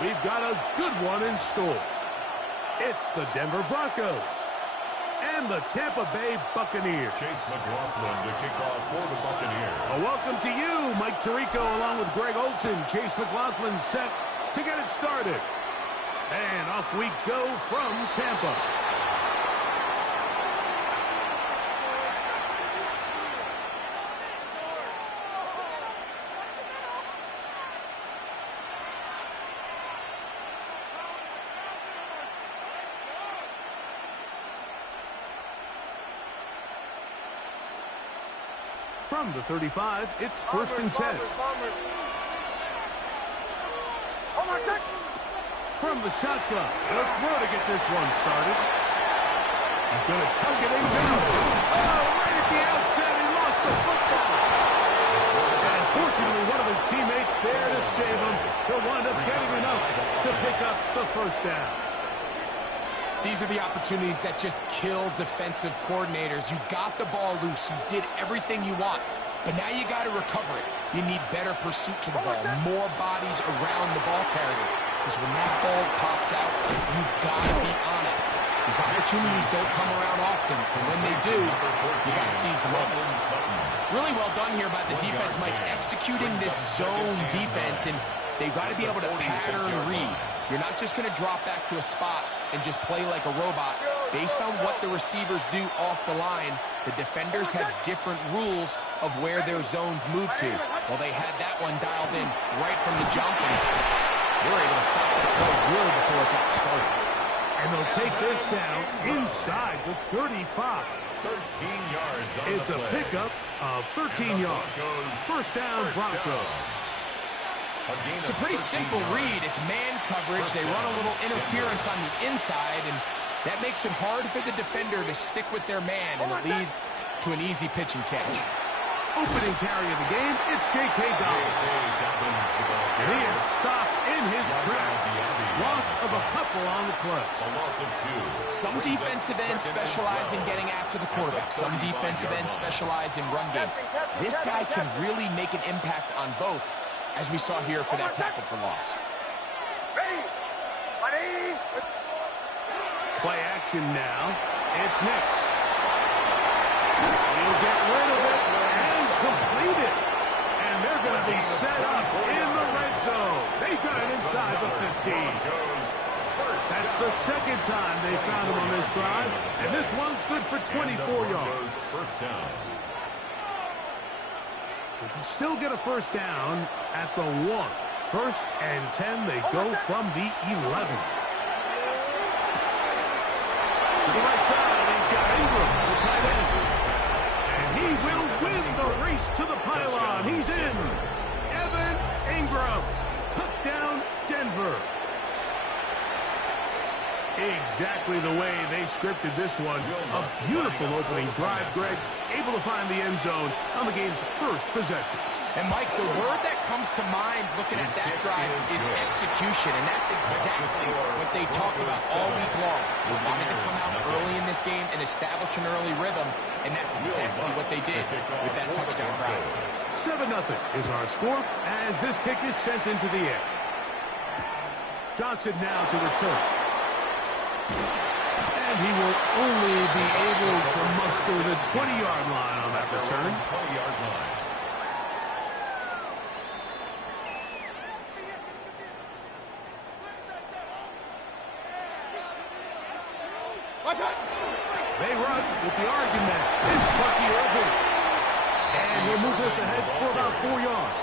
We've got a good one in store. It's the Denver Broncos and the Tampa Bay Buccaneers. Chase McLaughlin to kick off for the Buccaneers. A welcome to you, Mike Tirico, along with Greg Olsen. Chase McLaughlin set to get it started. And off we go from Tampa. From the 35, it's first and 10. From the shotgun, they'll throw to get this one started. He's going to tug it in down. Oh, right at the outset, he lost the football. And fortunately, one of his teammates there to save him. He'll wind up getting enough to pick up the first down. These are the opportunities that just kill defensive coordinators. You got the ball loose. You did everything you want. But now you got to recover it. You need better pursuit to the ball, more bodies around the ball carrier. Because when that ball pops out, you've got to be on it. These opportunities don't come around often. And when they do, you got to seize the moment. Really well done here by the defense, Mike, executing this zone defense. And they've got to be able to pattern read. You're not just going to drop back to a spot and just play like a robot. Based on what the receivers do off the line, the defenders have different rules of where their zones move to. Well, they had that one dialed in right from the jump, and they were able to stop that play really before it got started. And they'll take this down inside the 35. 13 yards on It's a pickup of 13 yards. First down, Broncos. It's a pretty simple read. It's man coverage. They run a little interference on the inside, and that makes it hard for the defender to stick with their man, and it leads to an easy pitch and catch. Opening carry of the game, it's J.K. Dobbins. And he is stopped in his tracks. Loss of a couple on the play. A loss of 2. Some defensive ends specialize in getting after the quarterback. Some defensive ends specialize in run game. This guy can really make an impact on both, as we saw here for that tackle for loss. Play action now. It's Nix. He'll get rid of it and complete it. And they're going to be set up in the red zone. They've got it inside the 15. That's the second time they found him on this drive. And this one's good for 24 yards. First down. They can still get a first down at the 1. First and 10, they go from the 11. To the right side, he's got Ingram, the tight end. And he will win the race to the pylon. He's in. Evan Ingram. Touchdown, Denver. Exactly the way they scripted this one. A beautiful opening drive, Greg. Able to find the end zone on the game's first possession. And, Mike, the word that comes to mind looking at that drive is execution, and that's exactly what they talked about all week long. They wanted to come out early in this game and establish an early rhythm, and that's exactly what they did with that touchdown drive. 7-0 is our score as this kick is sent into the air. Johnson now to return. And he will only be able to muster the 20-yard line on that return. 20-yard line. They run with the argument. It's Bucky Irving. And he'll move this ahead for about 4 yards.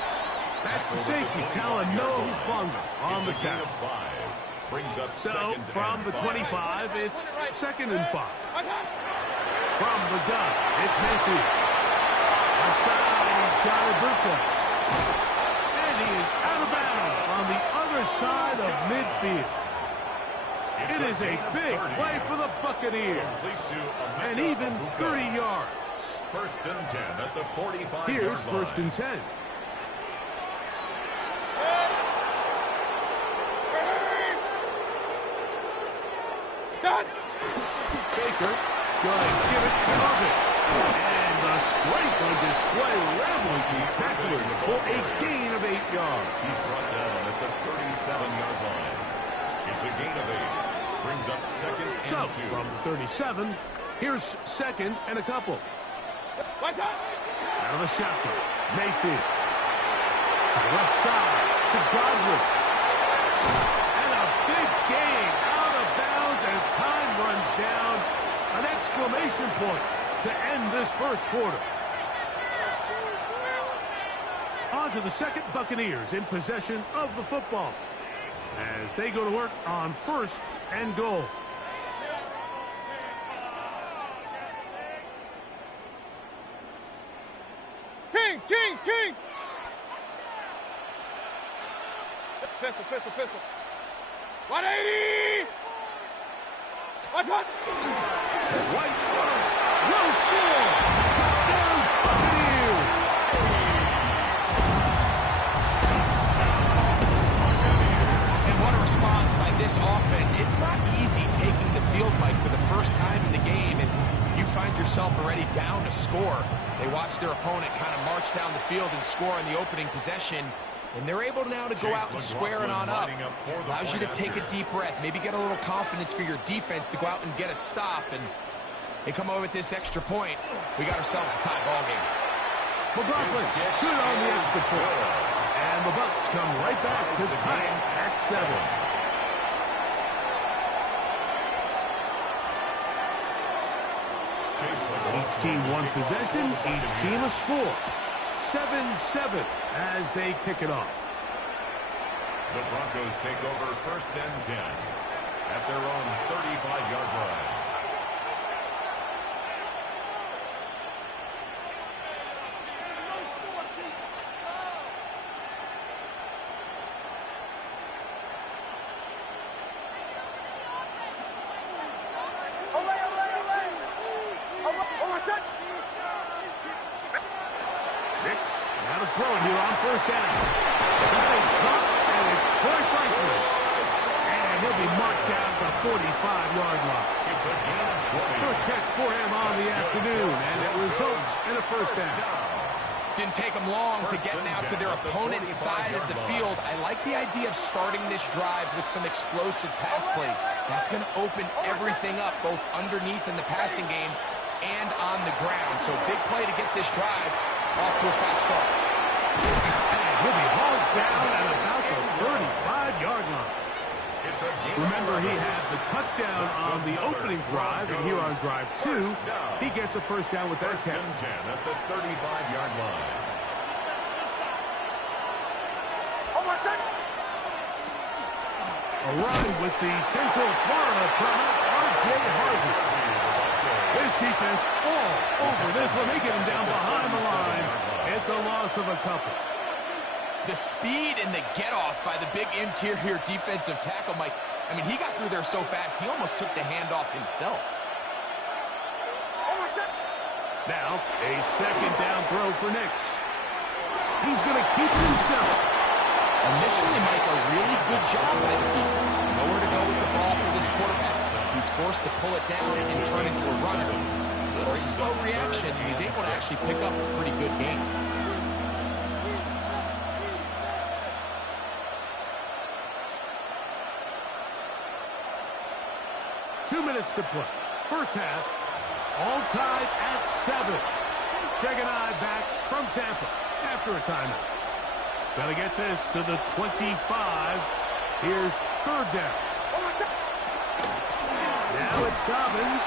That's the safety, Talanoa Hufanga on the tackle. So, from the 25, it's 2nd and 5. From the gun, it's Mayfield. Outside, he's got Ibuka. And he is out of bounds on the other side of midfield. It is a big play for the Buccaneers. And even 30 yards. First and 10 at the 45. Here's first and 10. Baker going to give it to Irving. And the strength on display, rambling through tacklers for a gain of 8 yards. He's brought down at the 37-yard line. It's a gain of 8. Brings up second and So, 2. from the 37, here's second and a couple. Out of the shotgun, Mayfield. To the left side, to Godwin. And a big gain out of bounds as time runs down. An exclamation point to end this first quarter. On to the second, Buccaneers in possession of the football as they go to work on first and goal. Kings! Pistol. 180! Watch one! White will score! Touchdown, Buccaneers! And what a response by this offense. It's not easy taking the field, Mike, for the first time in the game, and you find yourself already down to score. They watch their opponent kind of march down the field and score in the opening possession, and they're able now to go out and square it on up. Allows you to take a deep breath, maybe get a little confidence for your defense to go out and get a stop, and they come away with this extra point. We got ourselves a tie ball game. McLaughlin, good on the extra point. And the Bucs come right back to tie it at 7. Each team one possession, each team a score. 7-7 as they kick it off. The Broncos take over first and 10 at their own 35-yard line. Now to throw it here on first down. That is caught, and it's Troy Franklin. And he'll be marked down at the 45-yard line. It's a gain of 20. First catch for him on the afternoon, and it results in a first down. Didn't take them long to get now to their opponent's side of the field. I like the idea of starting this drive with some explosive pass plays. That's going to open everything up, both underneath in the passing game and on the ground. So big play to get this drive off to a fast start. And he'll be hauled down at about the 35-yard line. Remember, he had the touchdown on the opening drive, and here on drive 2, he gets a first down with that catch. At the 35-yard line. A run with the Central Florida product, R.J. Harvey. His defense all over this one. They get him down behind the line. It's a loss of a couple. The speed and the get-off by the big interior defensive tackle, Mike. I mean, he got through there so fast, he almost took the handoff himself. Now, a second down throw for Nix. He's going to keep it himself. Initially, Mike, a really good job by the defense. Nowhere to go with the ball for this quarterback. He's forced to pull it down and turn into a runner. A little slow reaction, and he's able to actually pick up a pretty good game. Two minutes to play. First half, all tied at 7. Greg and I back from Tampa after a timeout. Got to get this to the 25. Here's third down. Now it's Dobbins.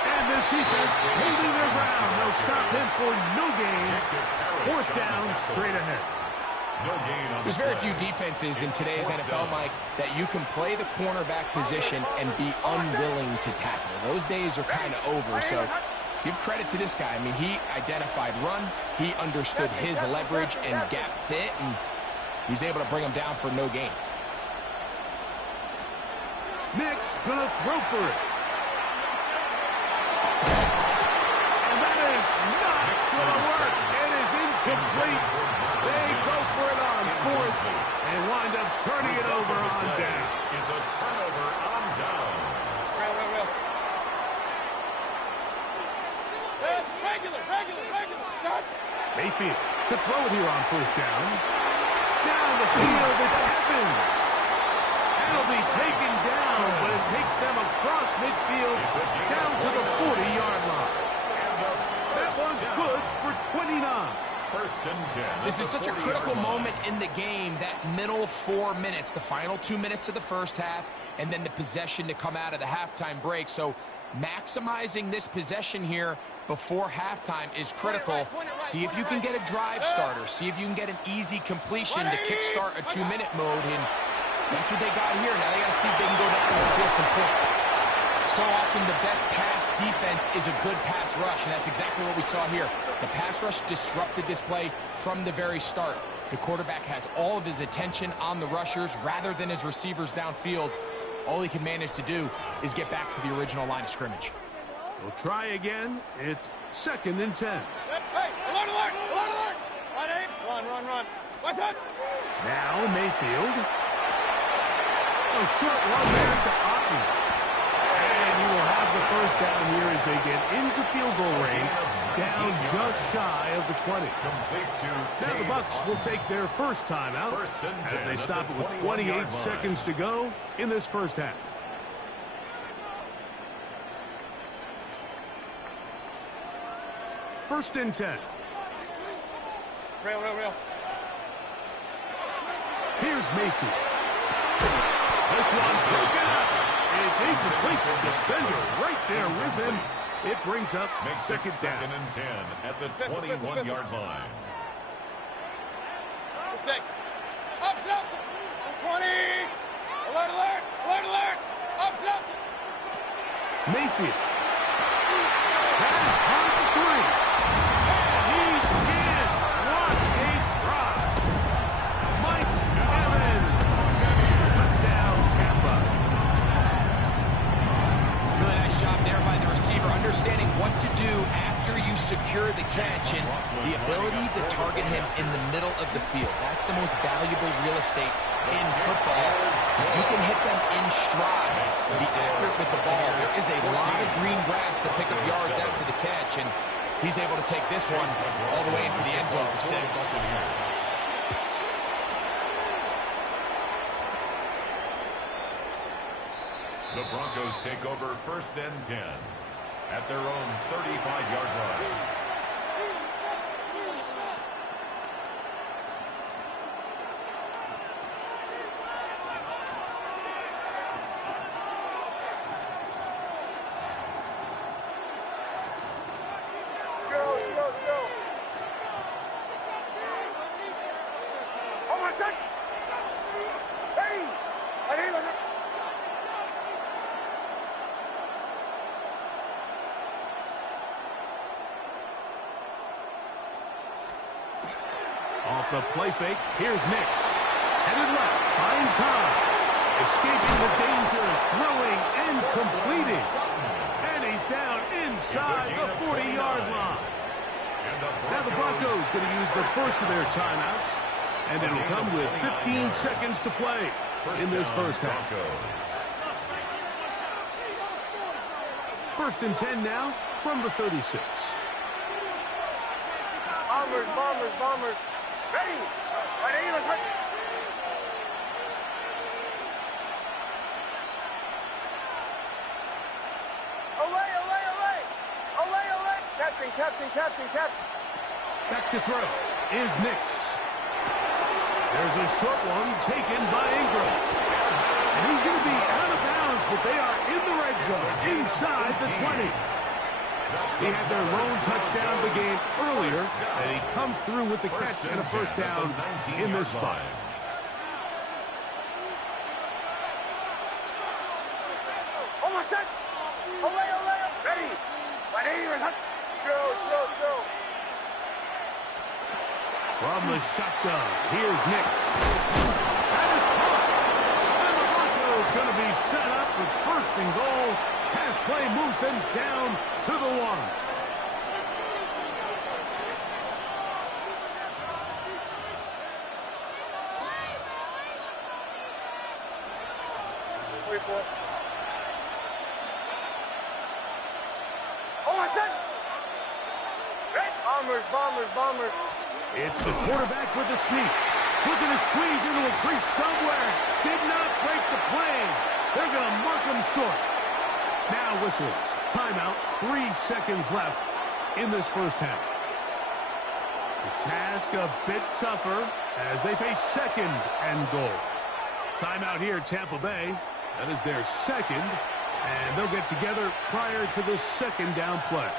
And this defense holding their ground. They'll stop him for no gain. Fourth down, straight ahead. No gain on There's the very play. few defenses in today's NFL, Mike, that you can play the cornerback position and be unwilling to tackle. Those days are kind of over, so give credit to this guy. I mean, he identified run, he understood his leverage and gap fit, and he's able to bring him down for no gain. Nix gonna throw for it. And that is not gonna work. It is incomplete. They go for it on fourth and wind up turning it over on down. Is a turnover on down. Regular. Mayfield to throw it here on first down. Down the field, it's Evans. That'll be taken across midfield, down to the 40-yard line. That one's good for 29. First and 10. This is such a critical moment in the game, that middle 4 minutes, the final 2 minutes of the first half, and then the possession to come out of the halftime break. So maximizing this possession here before halftime is critical. See if you can get a drive starter. See if you can get an easy completion to kickstart a 2-minute mode, and that's what they got here. Now they got to see if they can go down and steal some points. So often the best pass defense is a good pass rush, and that's exactly what we saw here. The pass rush disrupted this play from the very start. The quarterback has all of his attention on the rushers rather than his receivers downfield. All he can manage to do is get back to the original line of scrimmage. We'll try again. It's 2nd and 10. Hey, alert, alert, alert, alert. Right, aim. Run. What's that? Now Mayfield. A short run there to Otten. And he will have the first down here as they get into field goal range, down just shy of the 20. Now the Bucs will take their first timeout as they stop it with 28 seconds to go in this first half. First and 10. Real. Here's Mayfield. This one broken up. It's incomplete. The defender right there with him. It brings up second down. 2nd and 10 at the 21-yard line. 6. Up, 20. Alert. Up, Mayfield. That is on the 3. And he's in. What a drive. Mike Evans. Touchdown, Tampa. Really nice job there by the receiver, understanding what to do after you secure the catch and the ability to target him in the middle of the field. That's the most valuable real estate in football. You can hit them in stride, be accurate with the ball. There is a lot of green grass to pick up yards after the catch, and he's able to take this one all the way into the end zone for 6. The Broncos take over 1st and 10 at their own 35-yard line. Chill. Hold on a sec. Hey, I need it. Off the play fake, here's Nix. Headed left, buying time. Escaping the danger, throwing and completing. And he's down inside the 40-yard line. Now the Broncos going to use the first of their timeouts. And it'll come with 15 seconds to play in this first half. 1st and 10 now from the 36. Bombers. Ready. Let's hit. Olay. Captain. Back to throw is Nix. There's a short one taken by Ingram. And he's going to be out of bounds, but they are in the red zone, inside the 20. He had their lone touchdown of the game earlier, and he comes through with the catch and a first down in this spot. Almost set. Olay. Ready. Chill. From the shotgun, here's Nix. That is caught. And the Broncos going to be set up with 1st and goal. Pass play moves them down to the 1. Almost set. Bombers. It's the quarterback with the sneak. Looking to squeeze into a crease somewhere. Did not break the plane. They're going to mark him short. Now whistles. Timeout. 3 seconds left in this first half. The task a bit tougher as they face second and goal. Timeout here, Tampa Bay. That is their second, and they'll get together prior to the second down play.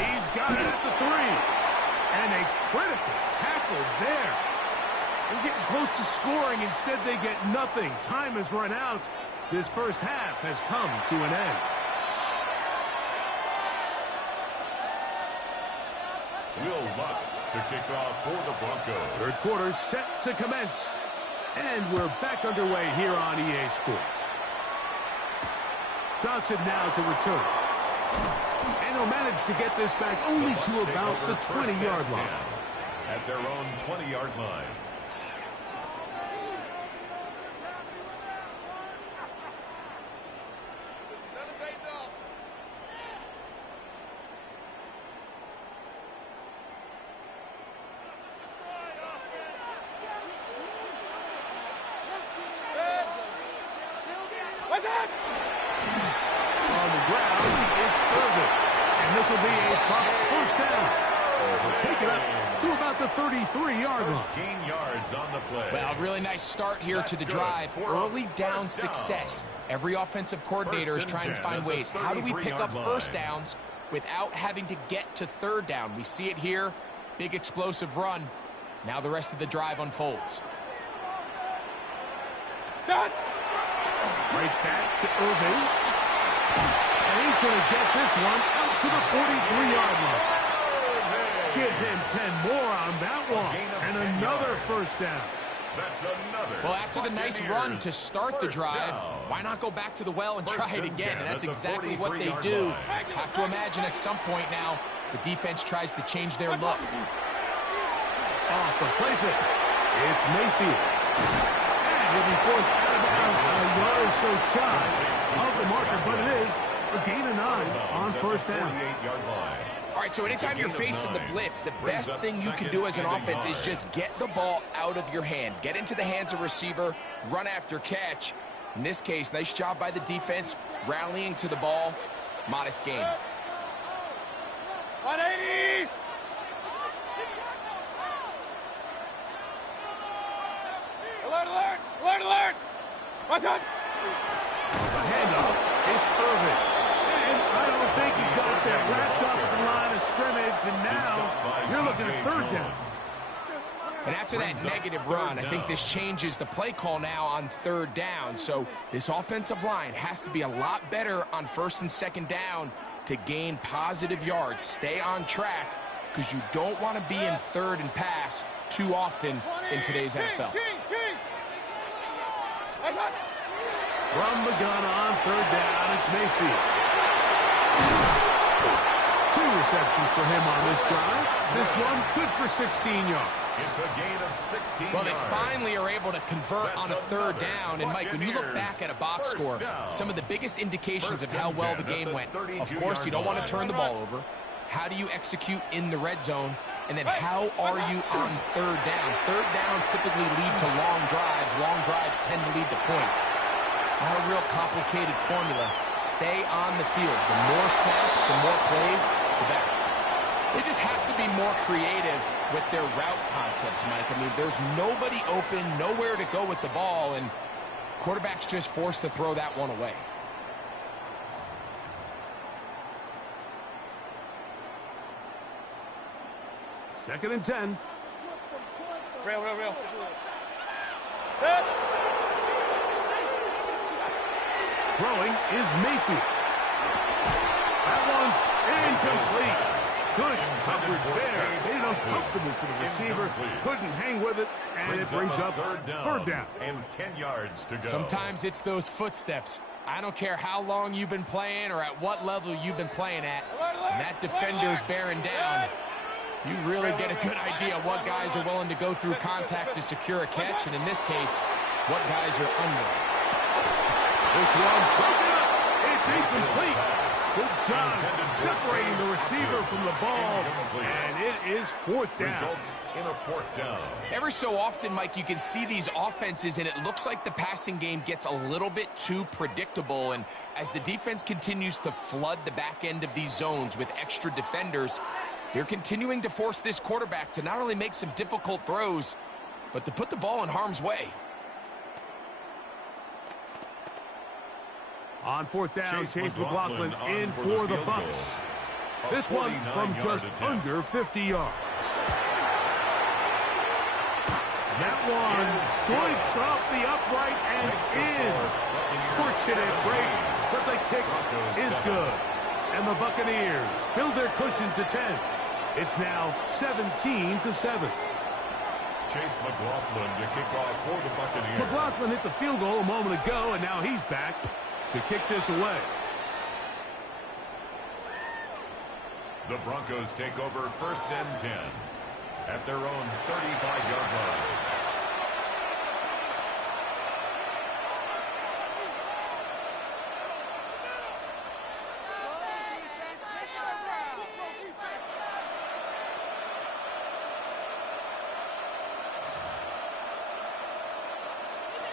He's got it at the 3. And a critical tackle there. They're getting close to scoring. Instead, they get nothing. Time has run out. This first half has come to an end. Will Lutz to kick off for the Broncos. Third quarter set to commence. And we're back underway here on EA Sports. Johnson now to return. And he'll manage to get this back only to about the 20-yard line. At their own 20-yard line. On the ground, it's Irvin. And this will be a Bucs first down. They'll take it up to about the 33-yard line. 13 yards on the play. Well, really nice start here to the drive. Early down success. Every offensive coordinator is trying to find ways. How do we pick up first downs without having to get to third down? We see it here. Big explosive run. Now the rest of the drive unfolds. Right back to Irvin. And he's going to get this one out to the 43-yard line. Give him 10 more on that one. And another first down. That's another. Well, after the nice run to start the drive, why not go back to the well and try it again? And that's exactly what they do. Have to imagine at some point now, the defense tries to change their look. Off the play fake. It's Mayfield. And he'll be forced out of bounds a yard or so shy of the marker, but it is a gain of 9 on first down. All right, so anytime you're facing the blitz, the best thing you can do as an offense is just get the ball out of your hand. Get into the hands of receiver, run after catch. In this case, nice job by the defense, rallying to the ball. Modest gain. 180! Alert, alert! Alert, alert! What's up? The handoff, it's Irvin. And I don't think he got that wrapped up in the line of scrimmage, and now you're looking at third down. And after that negative run, I think this changes the play call now on third down. So this offensive line has to be a lot better on first and second down to gain positive yards. Stay on track because you don't want to be in third and pass too often in today's NFL. From the gun on third down, it's Mayfield. 2 receptions for him on this drive. This one good for 16 yards. It's a gain of 16 Well, they yards. finally are able to convert on a third down. And, Mike, when you look back at a box score, some of the biggest indications of how well the game went, of course, you don't want to turn the ball over. How do you execute in the red zone? And then how are you on third down? Third downs typically lead to long drives. Long drives tend to lead to points. It's not a real complicated formula. Stay on the field. The more snaps, the more plays, the better. They just have to be more creative with their route concepts, Mike. I mean, there's nobody open, nowhere to go with the ball, and quarterback's just forced to throw that one away. Second and 10. Real. Throwing is Mayfield. That one's incomplete. Good coverage there. Made it uncomfortable for the receiver. Couldn't hang with it, and it brings up third down. And 10 yards to go. Sometimes it's those footsteps. I don't care how long you've been playing or at what level you've been playing at. And that defender's bearing down. You really get a good idea what guys are willing to go through contact to secure a catch, and in this case, what guys are under. This one broken up. It's It's incomplete. Good job separating the receiver from the ball, and it is fourth down. Results in a fourth down. Every so often, Mike, you can see these offenses, and it looks like the passing game gets a little bit too predictable. And as the defense continues to flood the back end of these zones with extra defenders, they're continuing to force this quarterback to not only make some difficult throws, but to put the ball in harm's way. On fourth down, Chase McLaughlin in for the Bucks. This one from just under 50 yards. That one joints off the upright and in. Fortunate break, but the kick is good. And the Buccaneers build their cushion to 10. It's now 17-7. Chase McLaughlin to kick off for the Buccaneers. McLaughlin hit the field goal a moment ago, and now he's back to kick this away. The Broncos take over first and 10 at their own 35-yard line.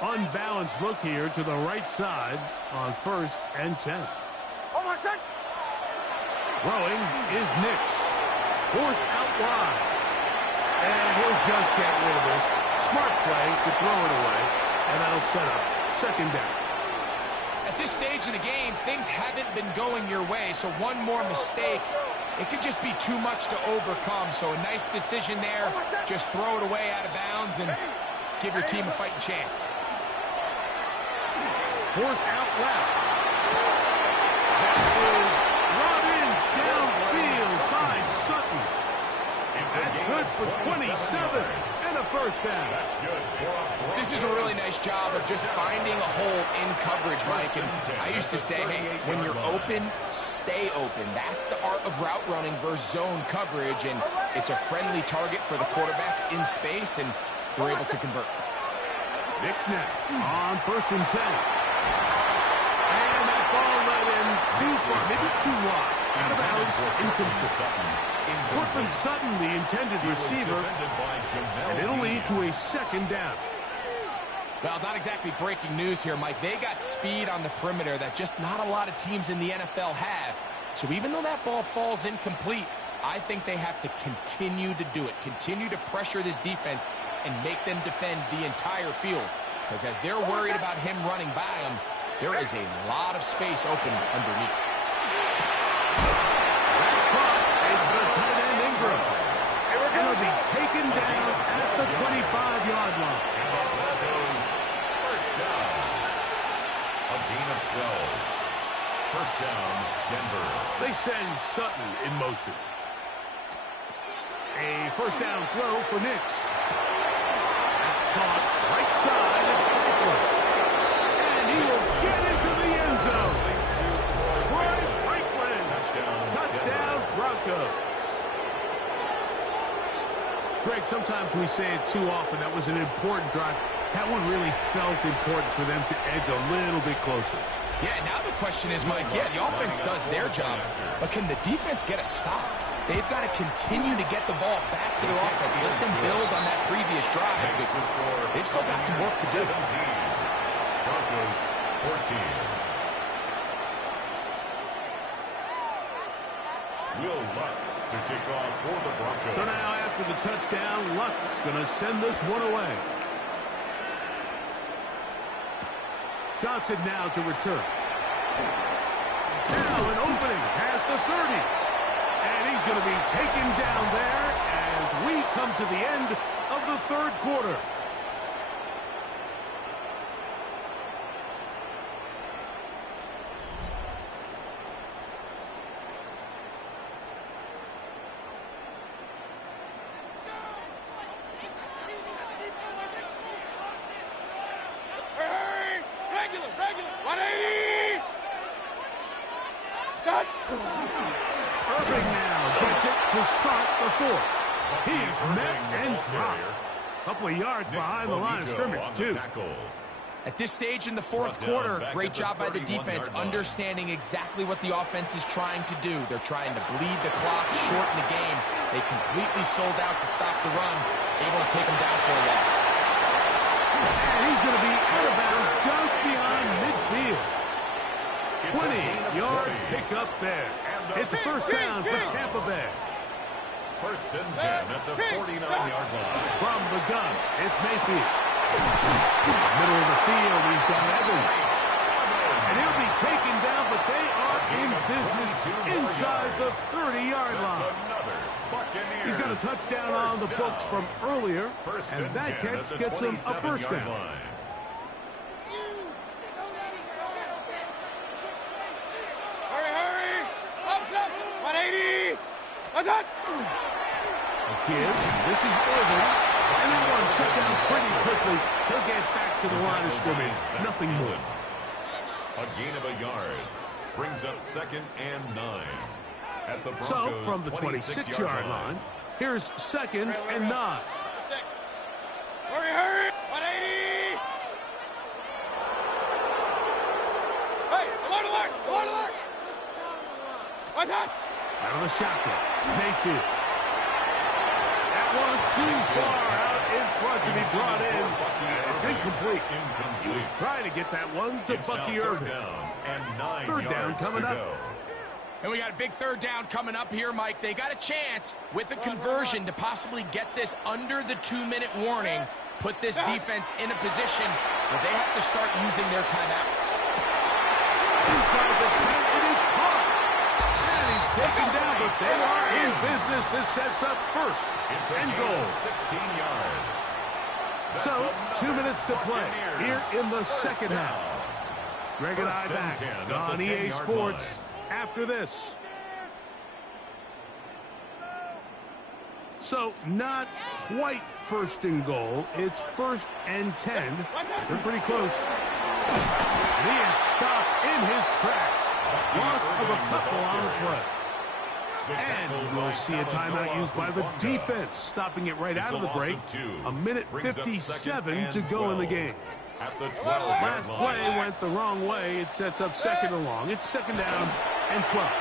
Unbalanced look here to the right side on first and 10. Throwing is Nix. Forced out wide. And he'll just get rid of this. Smart play to throw it away. And that'll set up second down. At this stage of the game, things haven't been going your way, so one more mistake, it could just be too much to overcome. So a nice decision there. Just throw it away out of bounds and give your team a fighting chance. Forced out left. That is brought in downfield by Sutton. That's good for 27 and a first down. That's good. This is a really nice job of just finding a hole in coverage, Mike. And I used to say, hey, when you're open, stay open. That's the art of route running versus zone coverage. And it's a friendly target for the quarterback in space, and they're able to convert. Nix now on first and 10. And that ball led in too far, maybe too wide. Out of bounds, incomplete. Cortland Sutton, the intended receiver, and it'll lead to a second down. Well, not exactly breaking news here, Mike. They got speed on the perimeter that just not a lot of teams in the NFL have. So even though that ball falls incomplete, I think they have to continue to do it, continue to pressure this defense and make them defend the entire field. Because as they're worried about him running by them, there is a lot of space open underneath. That's caught. It's the tight end Ingram. And it'll be taken down at the 25-yard line. And the Broncos first down. A gain of 12. First down, Denver. They send Sutton in motion. A first down throw for Nix. That's caught right side. It's Franklin. And he will get into the end zone. Troy Franklin. Touchdown Broncos. Greg, sometimes we say it too often. That was an important drive. That one really felt important for them to edge a little bit closer. Yeah, now the question is, Mike, yeah, the offense does their job, but can the defense get a stop? They've got to continue to get the ball back to their offense. Let them build on that previous drive. They've still got some work to do. Broncos 14. Will Lutz to kick off for the Broncos. So now after the touchdown, Lutz going to send this one away. Johnson now to return. Now an opening past the 30. And he's going to be taken down there as we come to the end of the third quarter. Irving now gets it to start the fourth. He's met and dropped. A couple of yards behind the line of scrimmage, too. At this stage in the fourth quarter, great job by the defense, understanding exactly what the offense is trying to do. They're trying to bleed the clock, shorten the game. They completely sold out to stop the run, able to take them down for a loss. And he's going to be out of bounds just beyond midfield. 20-yard pickup there. It's a first down for Tampa Bay. First and 10 at the 49-yard line. From the gun, it's Mayfield. Middle of the field, he's got Evans. And he'll be taken down, but they are in business inside the 30-yard line. He's got a touchdown on the books from earlier, and that catch gets him a first down. Hurry! Up! 180! What's that? Again, this is Irvin. And that one shut down pretty quickly. He'll get back to the line of scrimmage. Nothing more. A gain of a yard brings up 2nd and 9. At the Broncos, So, from the 26-yard line, here's 2nd and 9. Hurry! 180! Hey, alert! What's that? Out of the shotgun, Mayfield. That one too far out in front to be brought in. It's incomplete. He was trying to get that one to Bucky Irvin. Third down coming up. And we got a big third down coming up here, Mike. They got a chance with a conversion to possibly get this under the 2-minute warning, put this defense in a position where they have to start using their timeouts. Inside the 10, it is caught. And he's taken down, but they are in business. This sets up first and goal. 16 yards. So, 2 minutes to play here in the second half. Greg and I back on EA Sports after this. So, not quite first and goal. It's 1st and 10. They're pretty close. And he is stopped in his tracks. Loss of a couple on the play. And we'll see a timeout used by the defense, stopping it right out of the break. A minute 57 to go in the game. Last play went the wrong way. It sets up 2nd and long. It's 2nd down and 12.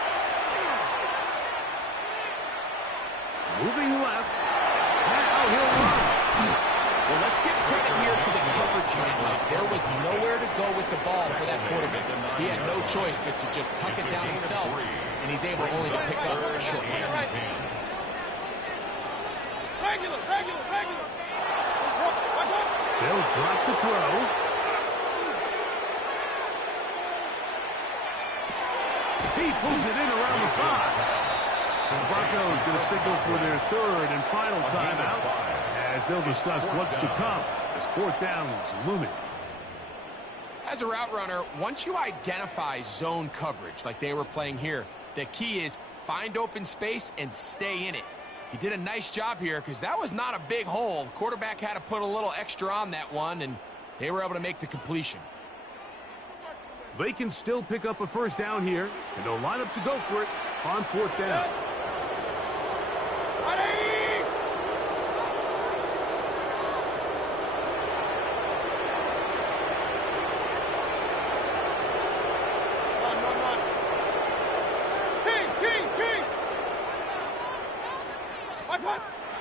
Moving left. Now he'll run. Well, let's give credit here to the coverage unit, Mike. There was nowhere to go with the ball for that quarterback. He had no choice but to just tuck it down himself, and he's able only to pick up a short man. Regular! They'll drop to throw. He pulls it in around the 5. The Broncos going to signal for their 3rd and final timeout as they'll discuss what's to come as 4th down is looming. As a route runner, once you identify zone coverage like they were playing here, the key is find open space and stay in it. He did a nice job here because that was not a big hole. The quarterback had to put a little extra on that one, and they were able to make the completion. They can still pick up a first down here, and they'll line up to go for it on 4th down.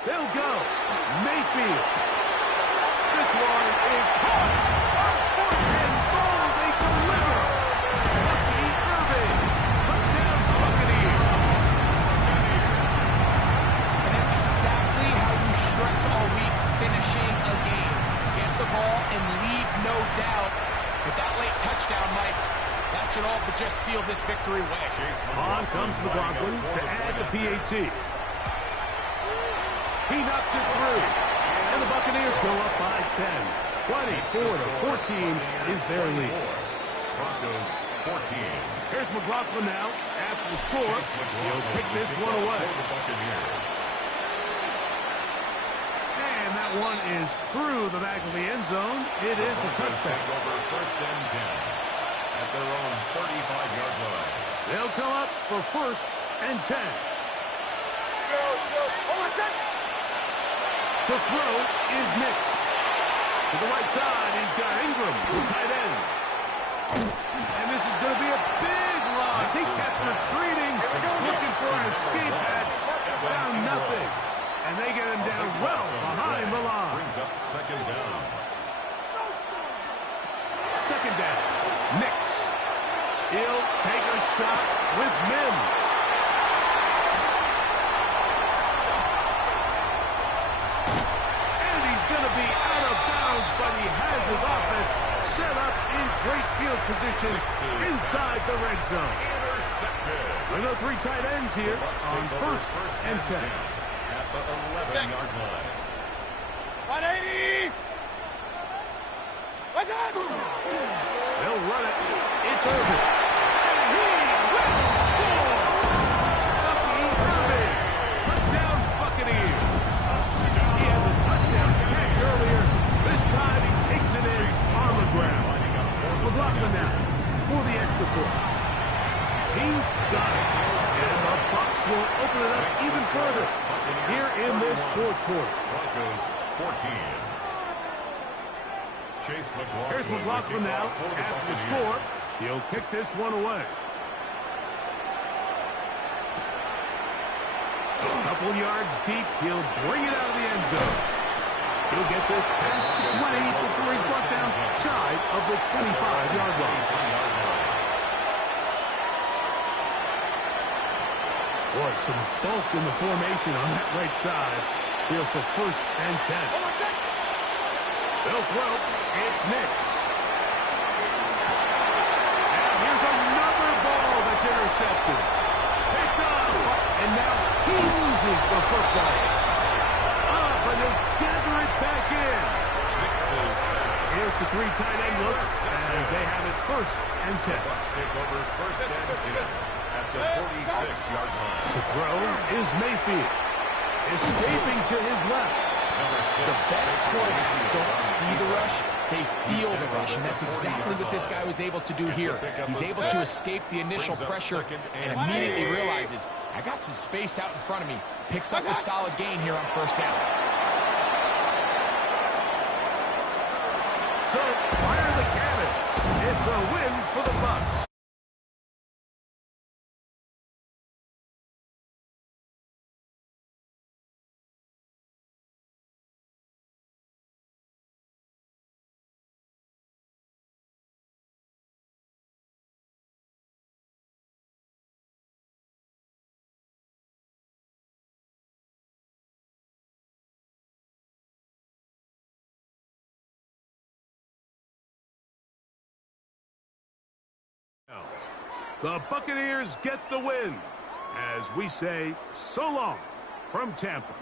They'll go. Mayfield. This one is caught. 4th and goal. They deliver. Bucky Irvin. Touchdown Buccaneers. And that's exactly how you stress all week finishing a game. Get the ball and leave no doubt. With that late touchdown, Mike, that should all but just seal this victory away. On comes McLaughlin to add the PAT. He knocks it through. And the Buccaneers go up by 10. 24-14 is their lead. Broncos 14. Here's McLaughlin now after the score. He'll pick this one away. And that one is through the back of the end zone. It is a touchdown. Over 1st and 10 at their own 35-yard line. They'll come up for 1st and 10. To throw is Nix. To the right side, he's got Ingram, the tight end. And this is going to be a big loss. He kept retreating, looking for an escape hatch. Found nothing. And they get him down well behind the line. Brings up second down. Second down. Nix. He'll take a shot with Mims. And he's going to be out of bounds, but he has his offense set up in great field position inside the red zone. Intercepted. Another 3 tight ends here on first and 10. At the 11-yard line. 180! What's that? They'll run it. It's Irving. And he will score! Bucky Irving. Touchdown Buccaneers. He had the touchdown catch earlier. This time he takes it in on the ground. McLaughlin now for the extra point. He's got it. And the Bucs will open it up even further here in this fourth quarter. Broncos 14. Chase McLaughlin. Here's McLaughlin now after the score. He'll kick this one away. A couple yards deep. He'll bring it out of the end zone. He'll get this past the 20 before he's brought down shy of the 25-yard line. Boy, some bulk in the formation on that right side. Here for first and 10. They'll throw. It's Nix. And here's another ball that's intercepted. Picked up. And now he loses the football. Up, and he'll gather it back in. It's a 3 tight end look as they have it first and 10. Bucs take over first and 10 at the 46-yard line. To throw is Mayfield. Escaping to his left. The best quarterbacks don't see the rush, they feel the rush, and that's exactly what this guy was able to do here. He's able to escape the initial pressure and immediately realizes, I got some space out in front of me. Picks up a solid gain here on first down. So, fire the cannon. It's a win for the Bucs. The Buccaneers get the win, as we say so long from Tampa.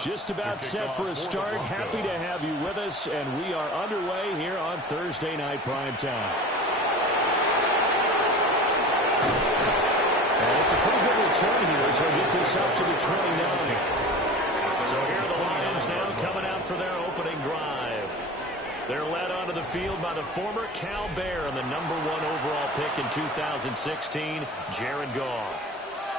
Just about set for a start. Happy to have you with us, and we are underway here on Thursday Night Primetime. And it's a pretty good return here as they get this up to the 29. So here are the Lions now coming out for their opening drive. They're led onto the field by the former Cal Bear and the #1 overall pick in 2016, Jared Goff.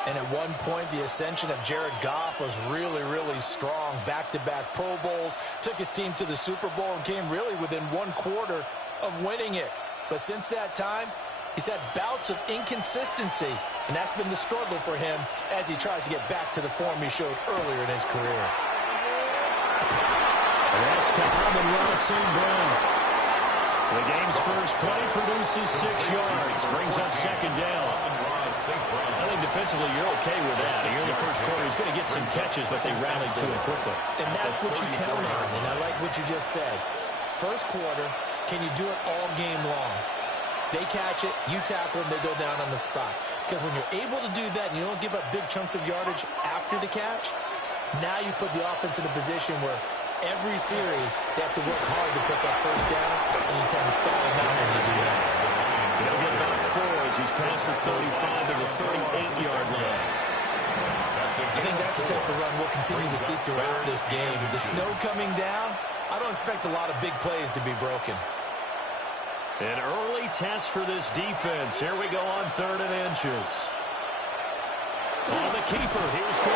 And at one point, the ascension of Jared Goff was really, really strong. Back-to-back Pro Bowls, took his team to the Super Bowl, and came really within 1/4 of winning it. But since that time, he's had bouts of inconsistency, and that's been the struggle for him as he tries to get back to the form he showed earlier in his career. And that's to Amon-Ra St. Brown. The game's first play produces 6 yards, brings up second down. I think defensively you're okay with that. Here in the first quarter, he's going to get some catches, but they rallied to him quickly. And that's what you count on, and I like what you just said. First quarter, can you do it all game long? They catch it, you tackle them, they go down on the spot. Because when you're able to do that and you don't give up big chunks of yardage after the catch, now you put the offense in a position where every series they have to work hard to pick up first downs, and you tend to stall them out when you do that. He'll get about 4 as he's past the 35 to the 38-yard line. I think that's the type of run we'll continue to see throughout this game. The snow coming down, I don't expect a lot of big plays to be broken. An early test for this defense. Here we go on 3rd and inches. On the keeper, here's Goff.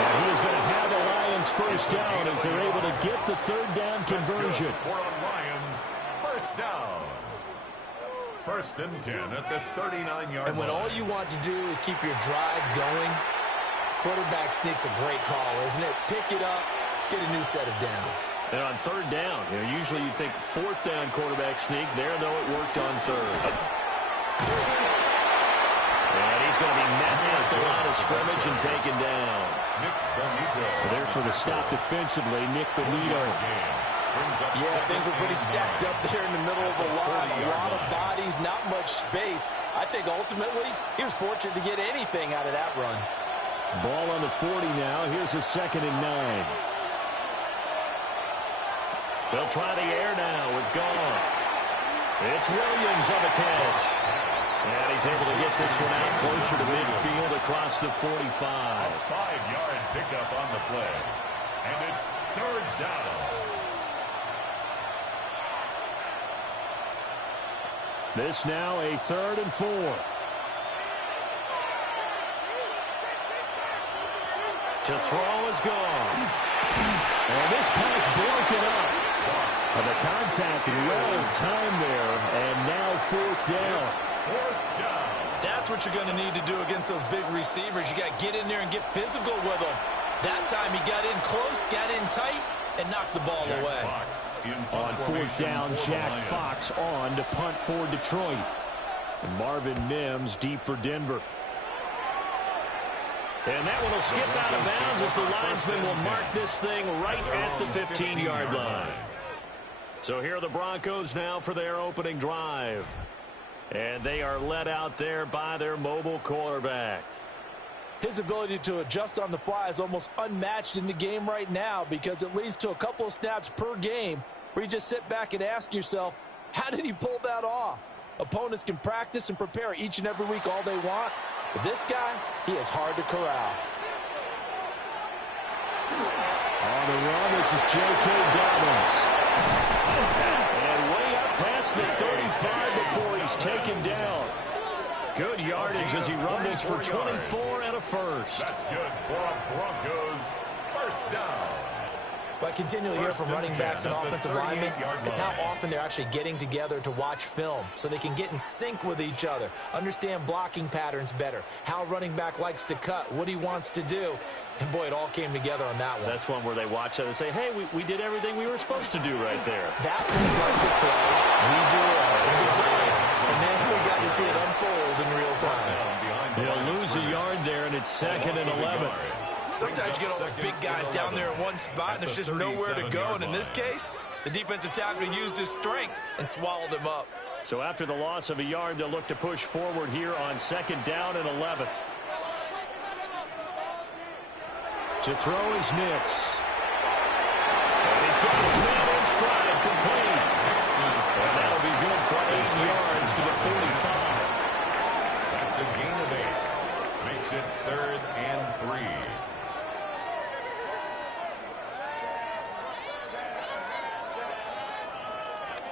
And he is going to have the Lions first down as they're able to get the 3rd down conversion. For Lions, first down. 1st and 10 at the 39-yard line. And when all you want to do is keep your drive going, quarterback sneak's a great call, isn't it? Pick it up, get a new set of downs. And on 3rd down, usually you think 4th down quarterback sneak. There, though, it worked on 3rd. And he's going to be met at the line of scrimmage and taken down. There for the stop defensively, Nick Bonito. Yeah, things were pretty stacked up there in the middle of the line. A lot of bodies, not much space. I think ultimately he was fortunate to get anything out of that run. Ball on the 40 now. Here's a 2nd and 9. They'll try the air now with Goff. It's Williams on the catch. And he's able to get this one out closer to midfield across the 45. A 5-yard pickup on the play. And it's 3rd down. This now a 3rd and 4. To throw is gone. And this pass broken up. The contact well timed there, and now 4th down. 4th down. That's what you're going to need to do against those big receivers. You got to get in there and get physical with them. That time he got in close, got in tight, and knocked the ball away. On 4th down, Jack Fox on to punt for Detroit. And Marvin Mims deep for Denver. And that one will skip out of bounds as the linesman will mark this thing right at the 15-yard line. So here are the Broncos now for their opening drive. And they are led out there by their mobile quarterback. His ability to adjust on the fly is almost unmatched in the game right now because it leads to a couple of snaps per game where you just sit back and ask yourself, how did he pull that off? Opponents can practice and prepare each and every week all they want, but this guy, he is hard to corral. On the run, this is J.K. Dobbins. And way up past the 35 before he's taken down. Good yardage as he rumbles for 24 and a first. That's good for Broncos. First down. What I continually hear from running backs and offensive linemen is how often they're actually getting together to watch film so they can get in sync with each other, understand blocking patterns better, how a running back likes to cut, what he wants to do. And, boy, it all came together on that one. That's one where they watch that and say, hey, we did everything we were supposed to do right there. That was like the play we drew up. And then we got to see it unfold in real time. They'll lose a yard there, and it's 2nd and 11. Sometimes you get all those big guys down there in one spot, and there's just nowhere to go. And in this case, the defensive tackle used his strength and swallowed him up. So after the loss of a yard, they'll look to push forward here on 2nd down and 11. To throw is Nix. And he's got his man in stride, complete. And that'll be good for 8 yards to the 45. That's a gain of 8. Makes it 3rd and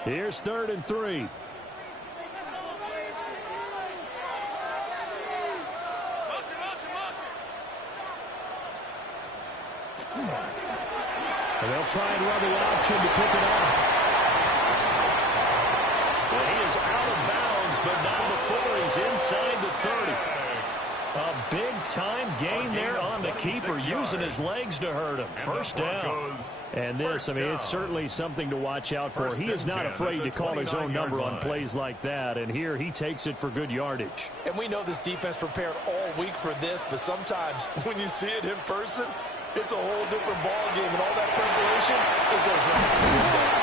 3. Here's 3rd and 3. And they'll try and run the option to pick it up. Well, he is out of bounds, but not before he's inside the 30. A big-time gain there on the keeper, using his legs to hurt him. First down. And this, I mean, it's certainly something to watch out for. He is not afraid to call his own number on plays like that, and here he takes it for good yardage. And we know this defense prepared all week for this, but sometimes when you see it in person, it's a whole different ball game, and all that preparation, it goes right out the window.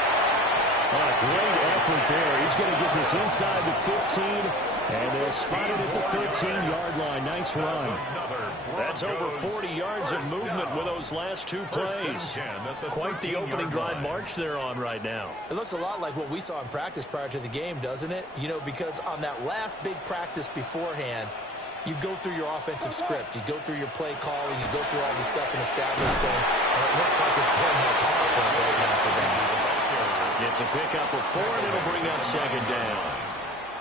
Great effort there. He's going to get this inside the 15, and they'll spot it at the 13-yard line. Nice run. That's over 40 yards of movement with those last 2 plays. Quite the opening drive march they're on right now. It looks a lot like what we saw in practice prior to the game, doesn't it? You know, because on that last big practice beforehand, you go through your offensive script. You go through your play calling. You go through all the stuff and establish things. And it looks like it's going like clockwork right now for them. It's a pickup of 4, and it'll bring up 2nd down.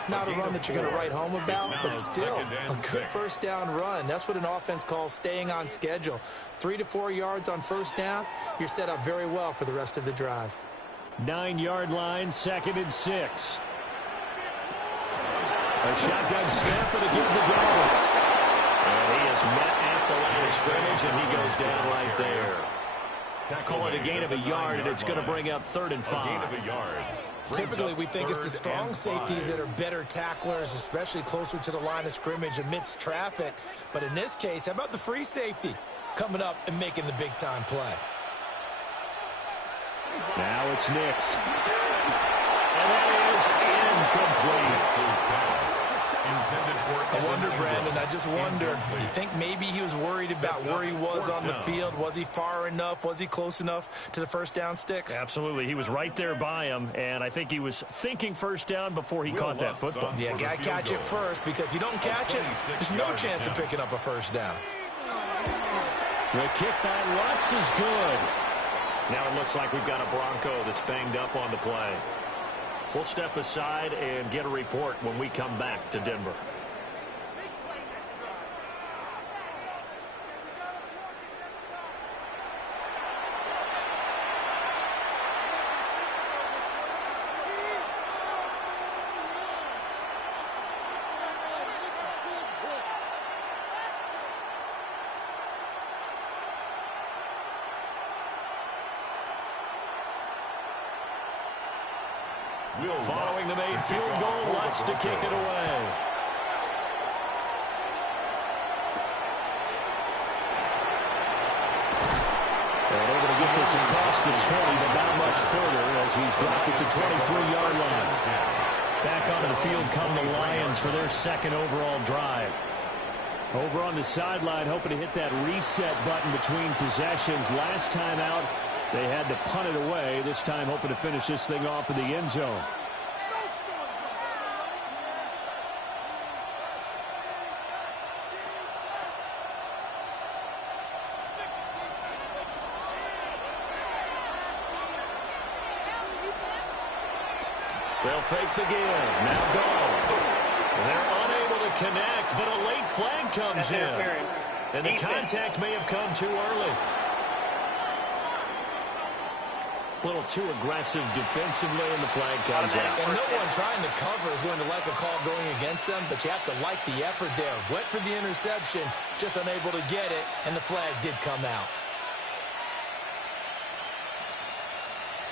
Not a run that you're going to write home about, but still a good first down run. That's what an offense calls staying on schedule. 3 to 4 yards on first down. You're set up very well for the rest of the drive. 9-yard line, 2nd and 6. A shotgun snap and a give to Dallas. And he is met at the line of scrimmage, and he goes down right there. Call it a gain of a yard, and it's going to bring up 3rd and 5. A gain of a yard. Typically, we think it's the strong safeties that are better tacklers, especially closer to the line of scrimmage amidst traffic. But in this case, how about the free safety coming up and making the big-time play? Now it's Nix. And that is incomplete. I wonder, Brandon, I just wonder, you think maybe he was worried about where he was on the field? Was he far enough? Was he close enough to the first down sticks? Absolutely. He was right there by him, and I think he was thinking first down before he caught that football. Yeah, got to catch it first, because if you don't catch it, there's no chance of picking up a first down. The kick by Lutz is good. Now it looks like we've got a Bronco that's banged up on the play. We'll step aside and get a report when we come back to Denver. Following the made field goal, Lutz to kick it away. And able to get this across the 20, but not much further as he's dropped it to 23-yard line. Back onto the field come the Lions for their 2nd overall drive. Over on the sideline, hoping to hit that reset button between possessions. Last time out, they had to punt it away. This time hoping to finish this thing off in the end zone. They'll fake the give. Now go. They're unable to connect, but a late flag comes in. And the contact may have come too early. A little too aggressive defensively, and the flag comes out. And no one trying to cover is going to like a call going against them, but you have to like the effort there. Went for the interception, just unable to get it, and the flag did come out.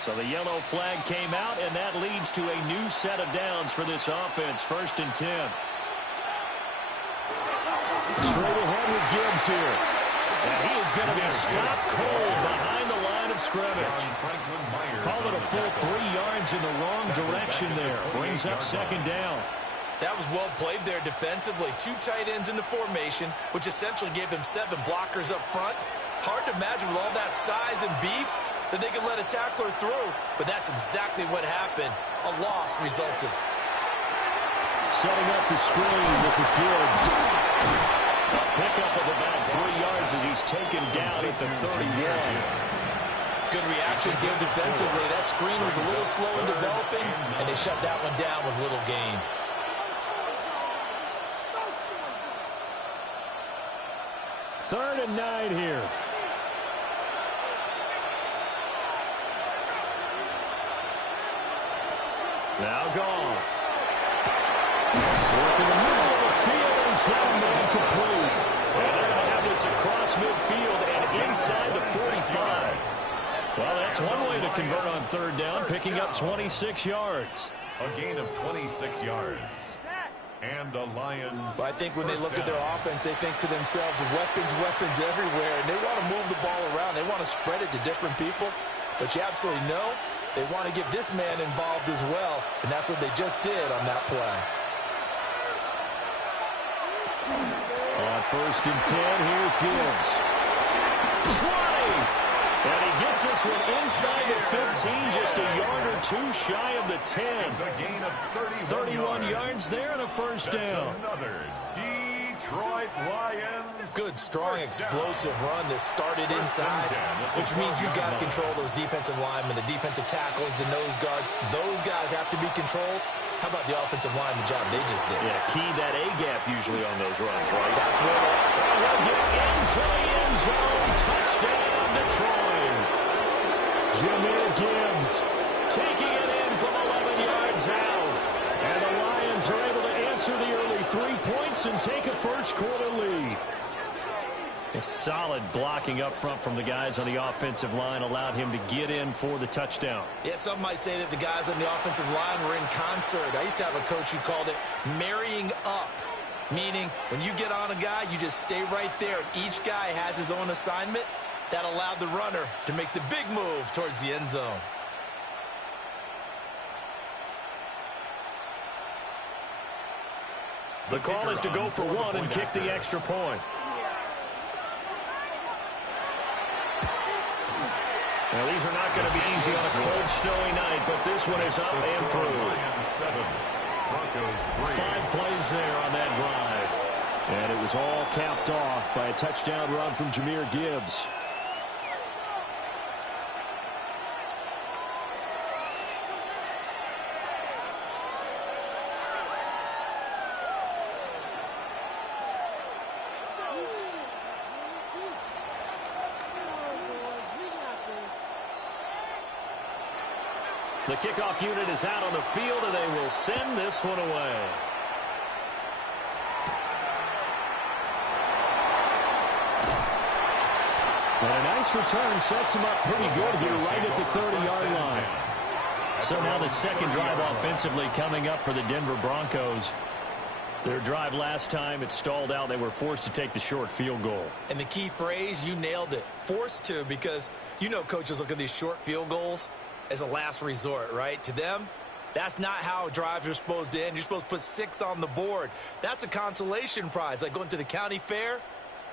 So the yellow flag came out, and that leads to a new set of downs for this offense. 1st and 10. Straight ahead with Gibbs here. And he is going to be stopped cold behind the line of scrimmage. Call it a full 3 yards in the wrong direction there. Brings up 2nd down. That was well played there defensively. 2 tight ends in the formation, which essentially gave them 7 blockers up front. Hard to imagine with all that size and beef that they could let a tackler through, but that's exactly what happened. A loss resulted. Setting up the screen, this is Gibbs. A pickup of about 3 yards as he's taken down at the 31. Good reactions there defensively. That screen was a little slow in developing, and they shut that one down with little gain. Third and 9 here. Now Goff. Work in the middle of the field, and he's got a man complete. And they're going to have this across midfield and inside the 45. Well, that's one way to convert on third down, picking up 26 yards. A gain of 26 yards. And the Lions. But I think when they look at their offense, they think to themselves, weapons everywhere, and they want to move the ball around. They want to spread it to different people. But you absolutely know they want to get this man involved as well, and that's what they just did on that play. On first and 10, here's Gibbs. 20! And he gets this one inside the 15, just a yard or two shy of the 10. It's a gain of 31 yards there and a first down. Another Detroit Lions. Good, strong, explosive run that started inside, which means you've got to control those defensive linemen, the defensive tackles, the nose guards. Those guys have to be controlled. How about the offensive line, the job they just did? Yeah, key that A-gap usually on those runs, right? That's where they'll get into the end zone. Touchdown, Detroit. Jahmyr Gibbs taking it in from 11 yards out. And the Lions are able to answer the early 3 points and take a first-quarter lead. A solid blocking up front from the guys on the offensive line allowed him to get in for the touchdown. Yeah, some might say that the guys on the offensive line were in concert. I used to have a coach who called it marrying up, meaning when you get on a guy, you just stay right there. Each guy has his own assignment. That allowed the runner to make the big move towards the end zone. The call is to go for one and kick the extra point. Now, these are not going to be easy on a cold, snowy night, but this one is up and through. 5 plays there on that drive. And it was all capped off by a touchdown run from Jahmyr Gibbs. The kickoff unit is out on the field, and they will send this one away. And a nice return sets him up pretty good here right at the 30-yard line. So now the second drive offensively coming up for the Denver Broncos. Their drive last time, it stalled out. They were forced to take the short field goal. And the key phrase, you nailed it, forced to, because you know coaches look at these short field goals as a last resort, right? To them, that's not how drives are supposed to end. You're supposed to put 6 on the board. That's a consolation prize, like going to the county fair.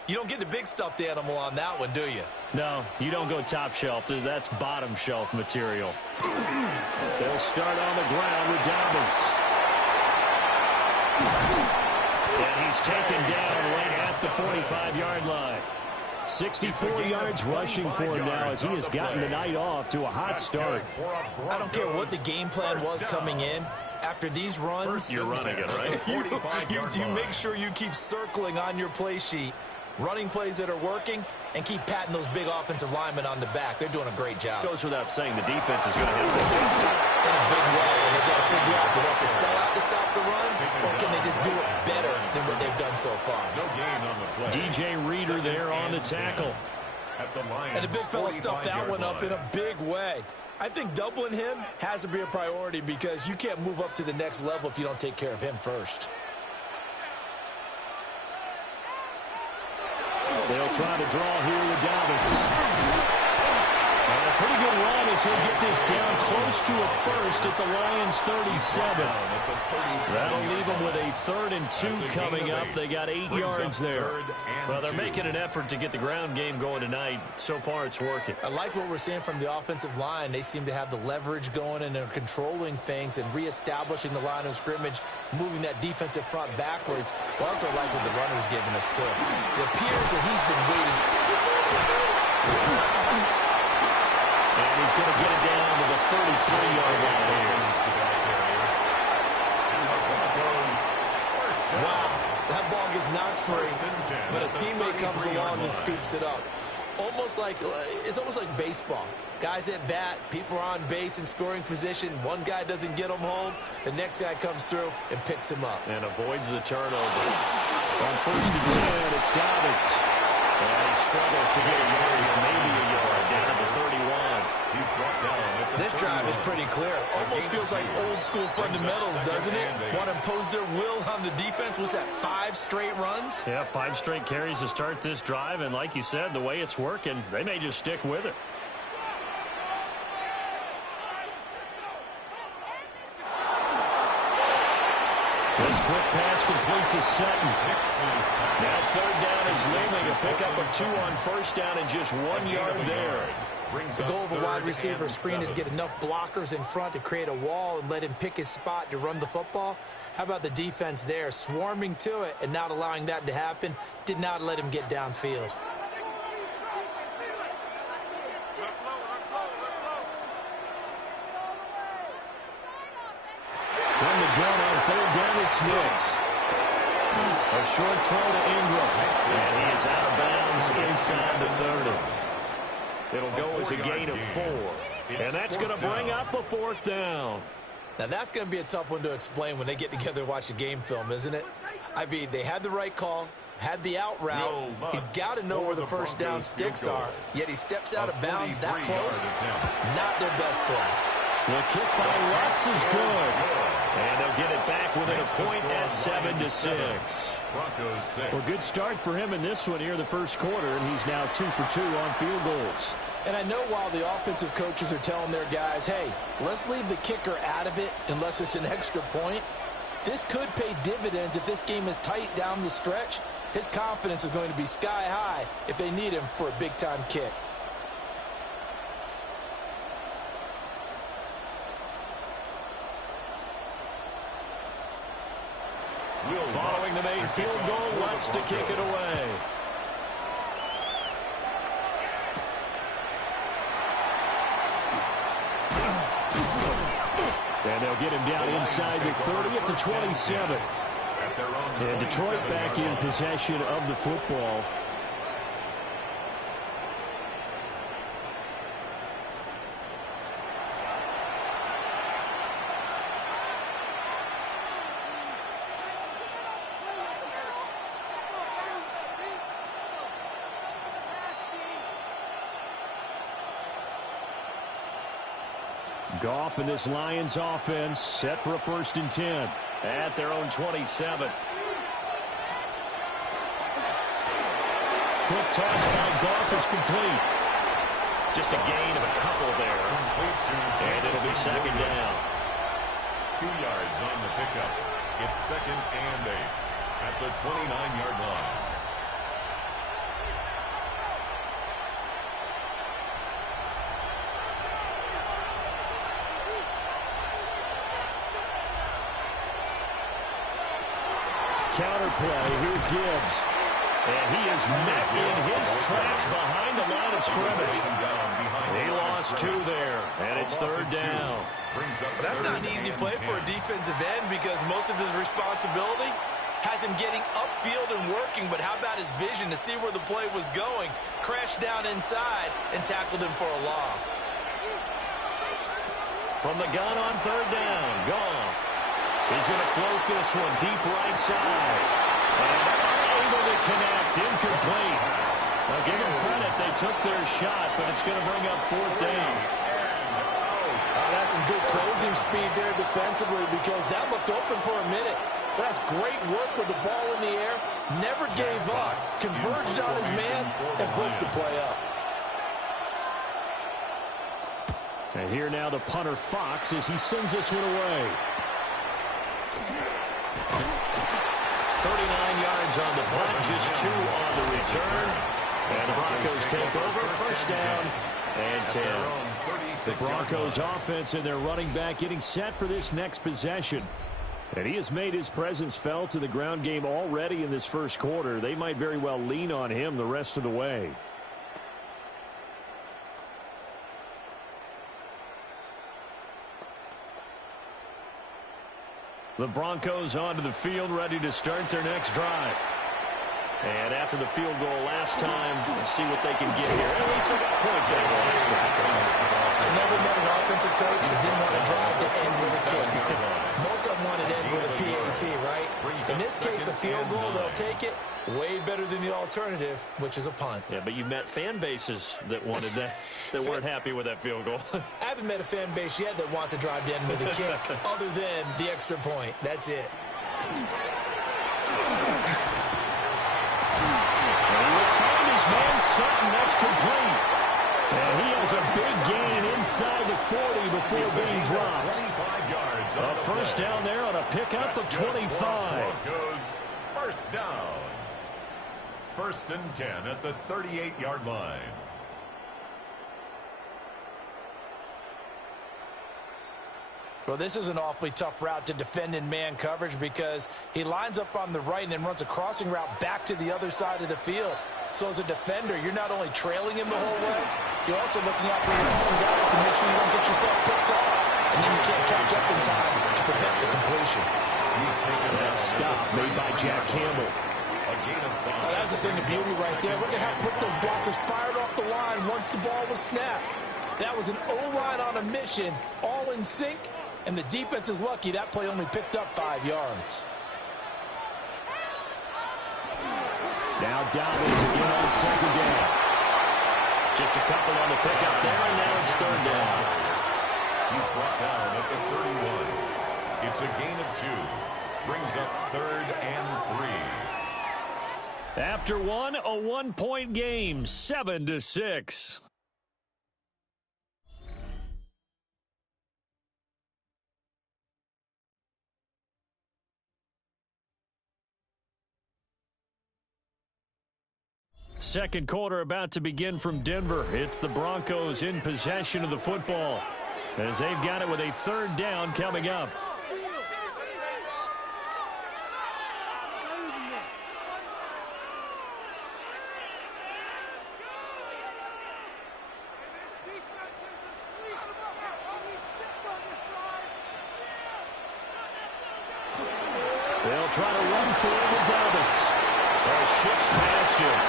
You don't get the big stuffed animal on that one, do you? No, you don't go top shelf. That's bottom shelf material. They'll start on the ground with Dobbins. And he's taken down right at the 45-yard line. 64 yards rushing for him now as he has gotten the night off to a hot start. I don't care what the game plan was coming in. After these runs, you're running it, right? you make sure you keep circling on your play sheet, running plays that are working, and keep patting those big offensive linemen on the back. They're doing a great job. Goes without saying the defense is going to have to adjust in a big way. And they've got to figure out, do they have to sell out to stop the run, or can they just do it better than what they've done so far? No gain on the play. DJ Reader there on the tackle. And the big fella stuffed that one up in a big way. I think doubling him has to be a priority because you can't move up to the next level if you don't take care of him first. They'll try to draw here with Dobbins. And a pretty good run as he'll get this down close to a first at the Lions' 37. That'll leave them with a 3rd and 2 coming up. They got 8 yards there. Well, they're making an effort to get the ground game going tonight. So far, it's working. I like what we're seeing from the offensive line. They seem to have the leverage going, and they're controlling things and reestablishing the line of scrimmage, moving that defensive front backwards. I also like what the runner's giving us, too. It appears that he's been waiting. And he's going to get it down to the 33-yard line here. Wow, that ball gets knocked free, but a teammate comes along and scoops it up. It's almost like baseball. Guys at bat, people are on base in scoring position. One guy doesn't get him home. The next guy comes through and picks him up. And avoids the turnover. On 1st and 10, it's Dobbins. And he struggles to get a yard here, maybe a yard, down at the 31. He's brought down at the This drive is pretty clear. Almost feels like old school fundamentals, doesn't it? Want to impose their will on the defense. Was that 5 straight runs? Yeah, 5 straight carries to start this drive. And like you said, the way it's working, they may just stick with it. This quick pass complete to Sutton. Now 3rd down is looming. A pickup of 2 on 1st down and just 1 yard there. The goal of a wide receiver screen is get enough blockers in front to create a wall and let him pick his spot to run the football. How about the defense there, swarming to it and not allowing that to happen? Did not let him get downfield. From the gun on 3rd down, it's Nix. A short throw to Ingram. And he is out of bounds inside the 30. It'll go as a gain of 4. And that's going to bring up a 4th down. Now, that's going to be a tough one to explain when they get together and watch a game film, isn't it? I mean, they had the right call, had the out route. He's got to know where the 1st down sticks are, yet he steps out of bounds that close. Not their best play. The kick by Lutz is good. And they'll get it back within a point at 7-6. Well, good start for him in this one here, the first quarter, and he's now 2 for 2 on field goals. And I know while the offensive coaches are telling their guys, hey, let's leave the kicker out of it unless it's an extra point, this could pay dividends if this game is tight down the stretch. His confidence is going to be sky high if they need him for a big-time kick. Following the made field goal, Lutz to kick it away. And they'll get him down inside the 30 at the 27. And Detroit back in possession of the football. Goff and this Lions offense set for a 1st and 10 at their own 27. Quick toss by Goff is complete. Just a gain of a couple there. And it'll be 2nd down. 2 yards on the pickup. It's 2nd and 8 at the 29-yard line. Counter play. Here's Gibbs. And he is met in his tracks behind the line of scrimmage. He lost 2 there, and it's 3rd down. But that's not an easy play for a defensive end because most of his responsibility has him getting upfield and working. But how about his vision to see where the play was going? Crashed down inside and tackled him for a loss. From the gun on 3rd down, Goff. He's going to float this one deep right side. And able to connect, incomplete. Now give them credit, they took their shot, but it's going to bring up 4th down. That's some good closing speed there defensively because that looked open for a minute. That's great work with the ball in the air. Never gave up. Converged on his man and broke the play up. And here now the punter Fox as he sends this one away. 39 yards on the punt, just 2 on the return. And the Broncos take over, first down and 10. The Broncos offense and their running back getting set for this next possession. And he has made his presence felt in the ground game already in this first quarter. They might very well lean on him the rest of the way. The Broncos onto the field, ready to start their next drive. And after the field goal last time, let's see what they can get here. At least they got points out of the last drive. I never met an offensive coach that didn't want to drive to end with a kick. Most of them want to end with a PAT, right? In this case, a field goal, they'll take it. Way better than the alternative, which is a punt. Yeah, but you met fan bases that wanted that, that weren't happy with that field goal. I haven't met a fan base yet that wants to drive to end with a kick, other than the extra point. That's it. Man Sutton, that's complete. And he has a big gain inside the 40 before being dropped. A first down there on a pickup of 25. First down. First and 10 at the 38-yard line. Well, this is an awfully tough route to defend in man coverage because he lines up on the right and then runs a crossing route back to the other side of the field. So as a defender, you're not only trailing him the whole way, you're also looking out for your own guys to make sure you don't get yourself picked off. And then you can't catch up in time to prevent the completion. That stop made by Jack Campbell. Well, that's the thing of beauty right there. Look at how quick those blockers fired off the line once the ball was snapped. That was an O-line on a mission, all in sync, and the defense is lucky that play only picked up 5 yards. Now Dobbins again on second down. Just a couple on the pickup there, and now it's third down. He's brought down at the 31. It's a gain of 2. Brings up 3rd and 3. After one, a 1-point game, 7-6. Second quarter about to begin from Denver. It's the Broncos in possession of the football as they've got it with a third down coming up. They'll try to run for it with Dobbins. Shifts past him.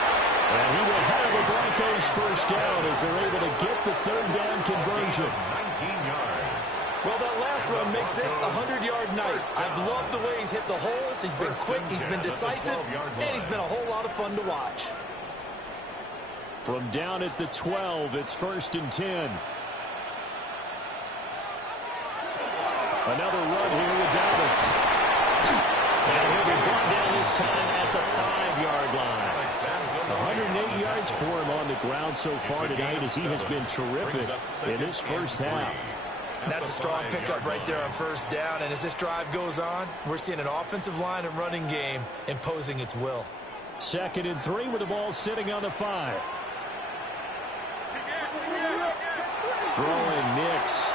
And he will have the Broncos first down as they're able to get the third down conversion. 19 yards. Well, that last run makes this a 100-yard night. I've loved the way he's hit the holes. He's been quick, he's been decisive, and he's been a whole lot of fun to watch. From down at the 12, it's first and 10. Another run here with Dobbins. And he'll be brought down this time at the 5-yard line. 108 yards for him on the ground so far tonight as he has been terrific in his first half. That's a strong pickup right there on first down. And as this drive goes on, we're seeing an offensive line and running game imposing its will. 2nd and 3 with the ball sitting on the 5. Throwing Nix.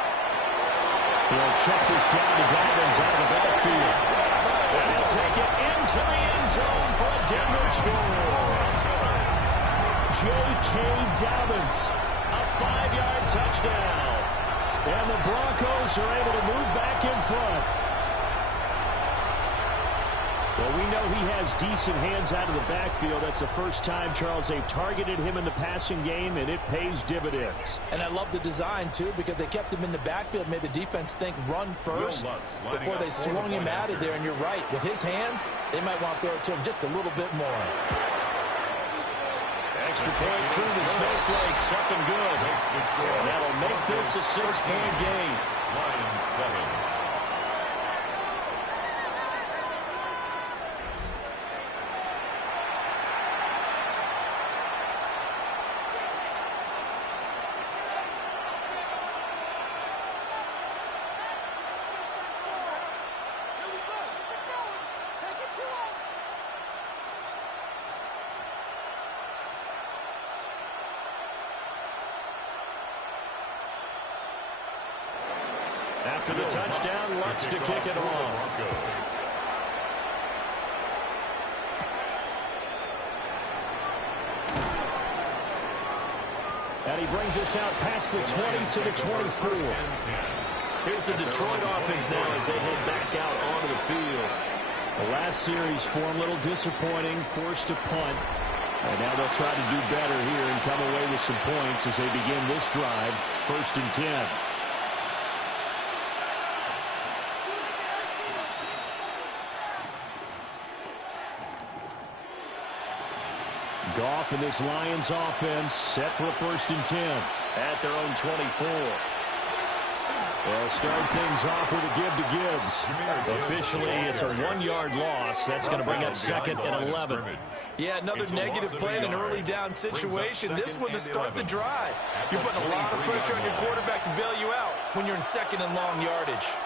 He'll check this down to Dobbins out of the backfield. And he'll take it into the end zone for a Denver score. J.K. Dobbins, a 5-yard touchdown. And the Broncos are able to move back in front. Well, we know he has decent hands out of the backfield. That's the first time, Charles, they've targeted him in the passing game, and it pays dividends. And I love the design, too, because they kept him in the backfield, made the defense think run first before they swung him out of there. And you're right, with his hands, they might want to throw it to him just a little bit more. Extra point through the snowflakes, up and good. And that'll make this a 6-point game. Lions 7. after the touchdown, wants to kick it off. And he brings us out past the 20 to the 24. Here's the Detroit offense now as they head back out onto the field. The last series for him, a little disappointing, forced to punt. And now they'll try to do better here and come away with some points as they begin this drive, 1st and 10. Goff and this Lions offense set for a 1st and 10 at their own 24. They'll start things off with a give to Gibbs. Officially, it's a 1-yard loss. That's going to bring up 2nd and 11. Yeah, another negative play in an early down situation. This one to start the drive. You're putting a lot of pressure on your quarterback to bail you out when you're in 2nd and long yardage.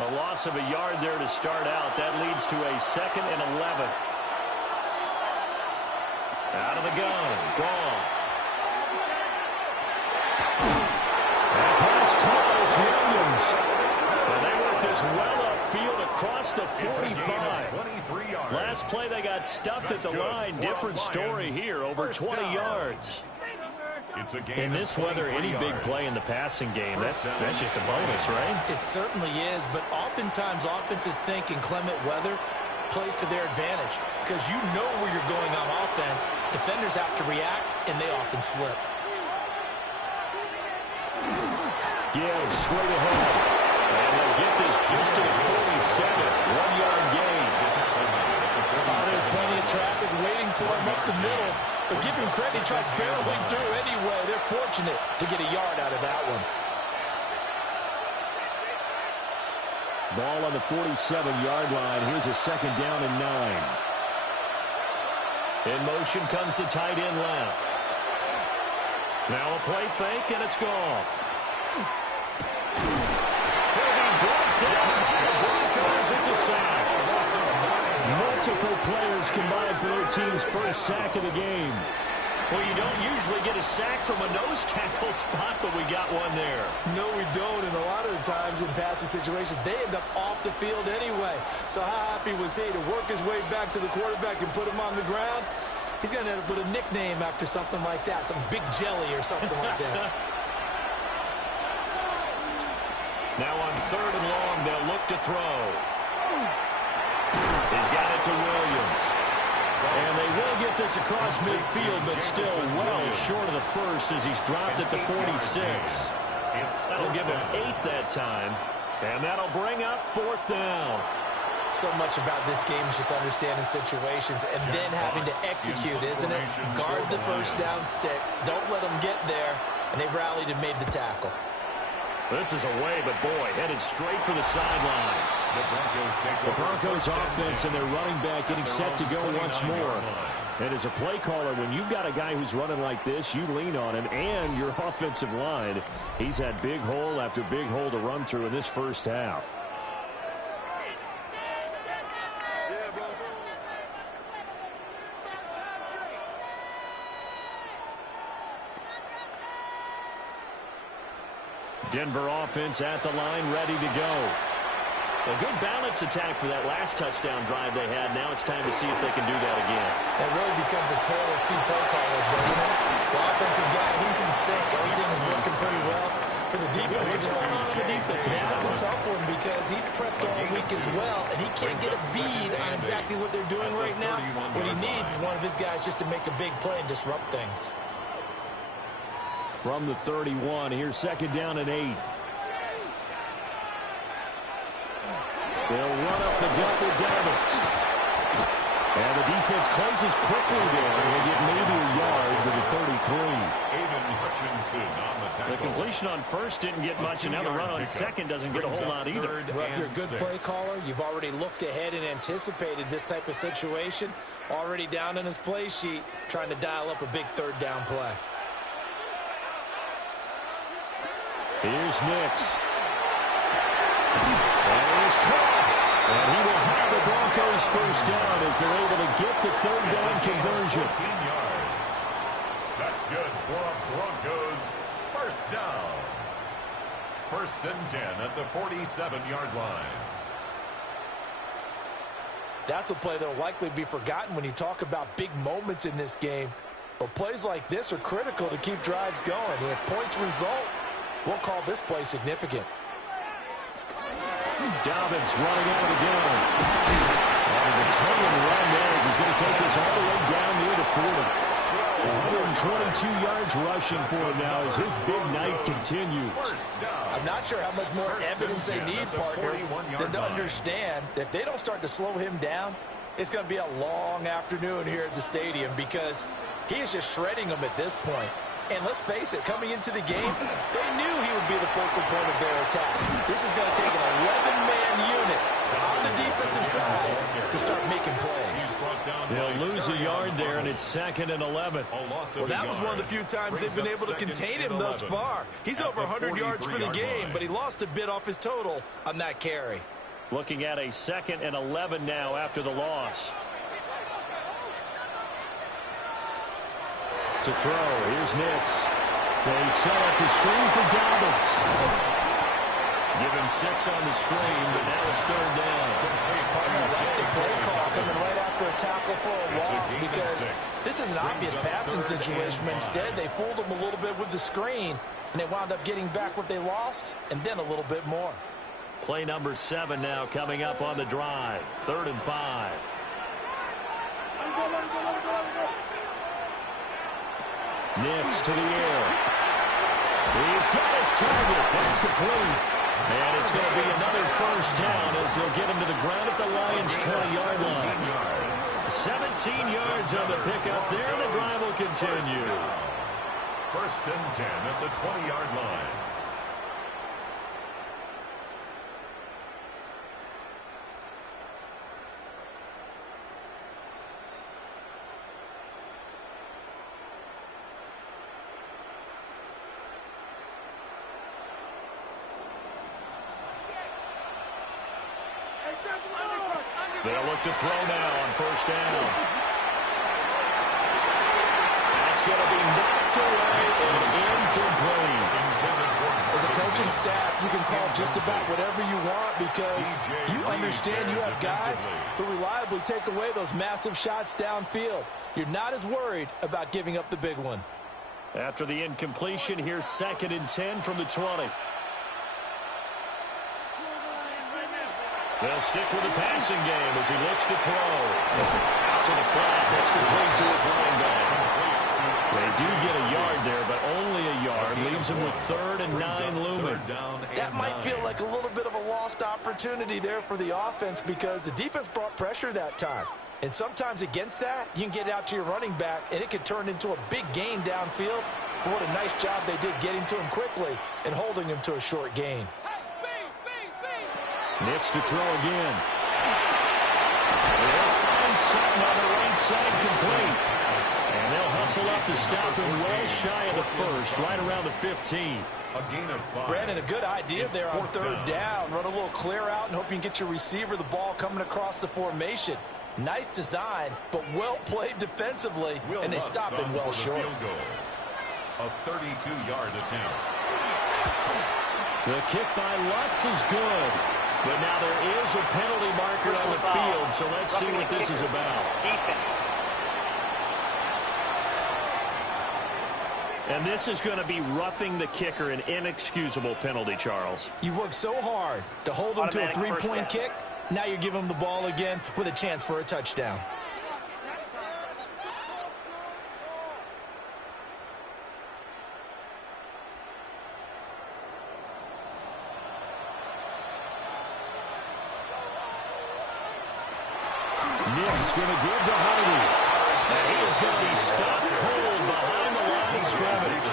A loss of a yard there to start out. That leads to a 2nd and 11. Out of the gun. Goff. It's Williams. And they work this well upfield across the 45. Last play they got stuffed at the line. Different story here, over 20 yards. In this weather, any big play in the passing game, that's just a bonus, right? It certainly is, but oftentimes offenses think in clement weather plays to their advantage because you know where you're going on offense. Defenders have to react, and they often slip. Gibbs straight ahead. And they'll get this just to the 47. 1-yard gain. There's plenty of traffic waiting for him up the middle. But give him credit, he tried barreling through anyway. They're fortunate to get a yard out of that one. Ball on the 47-yard line. Here's a 2nd down and 9. In motion comes the tight end left. Now a play fake, and it's Goff. He'll be brought down by the Broncos. It's a sack. Multiple players combined for their team's first sack of the game. Well, you don't usually get a sack from a nose tackle spot, but we got one there. No, we don't, and a lot of the times in passing situations, they end up off the field anyway. So how happy was he to work his way back to the quarterback and put him on the ground? He's going to end up with a nickname after something like that, some Big Jelly or something like that. Now on 3rd and long, they'll look to throw. He's got it to Williams. And they will get this across midfield, but still well short of the first as he's dropped at the 46. That'll give him 8 that time, and that'll bring up 4th down. So much about this game is just understanding situations and then having to execute, isn't it? Guard the first down sticks. Don't let them get there. And they rallied and made the tackle. This is away, but boy, headed straight for the sidelines. The Broncos offense and their running back getting set to go once more. And as a play caller, when you've got a guy who's running like this, you lean on him and your offensive line. He's had big hole after big hole to run through in this first half. Denver offense at the line, ready to go. A good balance attack for that last touchdown drive they had. Now it's time to see if they can do that again. It really becomes a tale of 2 play callers, doesn't it? The offensive guy, he's in sync. Everything is working pretty well. For the defensive side, that's a tough one because he's prepped all week as well, and he can't get a bead on exactly what they're doing right now. What he needs is one of his guys just to make a big play and disrupt things. From the 31, here's 2nd down and 8. They'll run up the gut with Davis. And the defense closes quickly there. They get maybe a yard to the 33. The completion on first didn't get much, and now the run on second doesn't get a whole lot either. Well, if you're a good play caller, you've already looked ahead and anticipated this type of situation. Already down on his play sheet, trying to dial up a big 3rd down play. Here's Nix. And he's caught. And he will have the Broncos first down as they're able to get the 3rd down conversion. 14 yards. That's good for a Broncos first down. First and 10 at the 47-yard line. That's a play that will likely be forgotten when you talk about big moments in this game. But plays like this are critical to keep drives going. And if points result, we'll call this play significant. Dobbins running out of the gun. And the turn run there as he's going to take this all the way down near the 40. 122 yards rushing for him now as his big night continues. I'm not sure how much more evidence they need, partner, than to understand that if they don't start to slow him down, it's going to be a long afternoon here at the stadium because he is just shredding them at this point. And let's face it, coming into the game, they knew he would be the focal point of their attack. This is going to take an 11-man unit on the defensive side to start making plays. They'll lose a yard there, and it's 2nd and 11. Well, that was one of the few times they've been able to contain him thus far. He's over 100 yards for the game, but he lost a bit off his total on that carry. Looking at a 2nd and 11 now after the loss. To throw, here's Nix. They set up the screen for Dobbins. Given 6 on the screen, but now it's 3rd down. I like the play call coming right after a tackle for a loss because this is an obvious passing situation, but instead they fooled them a little bit with the screen, and they wound up getting back what they lost and then a little bit more. Play number 7 now coming up on the drive. 3rd and 5. Nix to the air. He's got his target. That's complete. And it's going to be another first down as they'll get him to the ground at the Lions' 20-yard line. 17 yards on the pickup there. The drive will continue. First and 10 at the 20-yard line. They'll look to throw now on first down. That's going to be knocked away and incomplete. As a coaching staff, you can call just about whatever you want because you understand you have guys who reliably take away those massive shots downfield. You're not as worried about giving up the big one. After the incompletion, here's 2nd and 10 from the 20. They'll stick with the passing game as he looks to throw. Out to the flat. That's complete to his running back. They do get a yard there, but only a yard. Leaves him with 3rd and 9 looming. That might feel like a little bit of a lost opportunity there for the offense because the defense brought pressure that time. And sometimes against that, you can get out to your running back, and it could turn into a big gain downfield. But what a nice job they did getting to him quickly and holding him to a short gain. Nix to throw again. They'll find something on the right side complete. And they'll hustle up to stop him well shy of the first, right around the 15. A gain of 5. Brandon, a good idea there on 3rd down. Run a little clear out and hope you can get your receiver the ball coming across the formation. Nice design, but well played defensively, and they stop him well short. A 32-yard attempt. The kick by Lutz is good. But now there is a penalty marker on the field, so let's see what this is about. And this is going to be roughing the kicker, an inexcusable penalty, Charles. You've worked so hard to hold him to a 3-point kick. Now you give him the ball again with a chance for a touchdown. Nick's going to give to Hardy. And he is going to be stopped cold behind the line of scrimmage.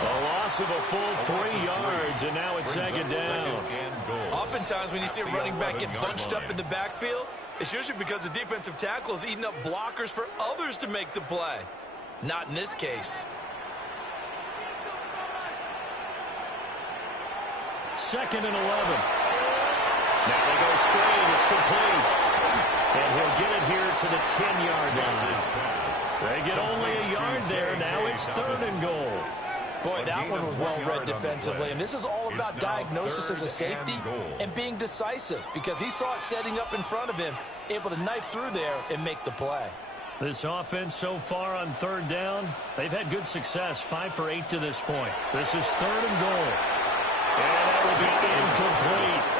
A loss of a full 3 yards, and now it's 2nd down. Oftentimes when you see a running back get bunched up in the backfield, it's usually because the defensive tackle is eating up blockers for others to make the play. Not in this case. 2nd and 11. Now they go straight. It's complete. And he'll get it here to the 10-yard line. They get only a yard there. Now it's 3rd and goal. Boy, that one was well read defensively, and this is all about diagnosis as a safety and being decisive because he saw it setting up in front of him, able to knife through there and make the play. This offense so far on third down, they've had good success, 5 for 8 to this point. This is 3rd and goal. And that will be incomplete.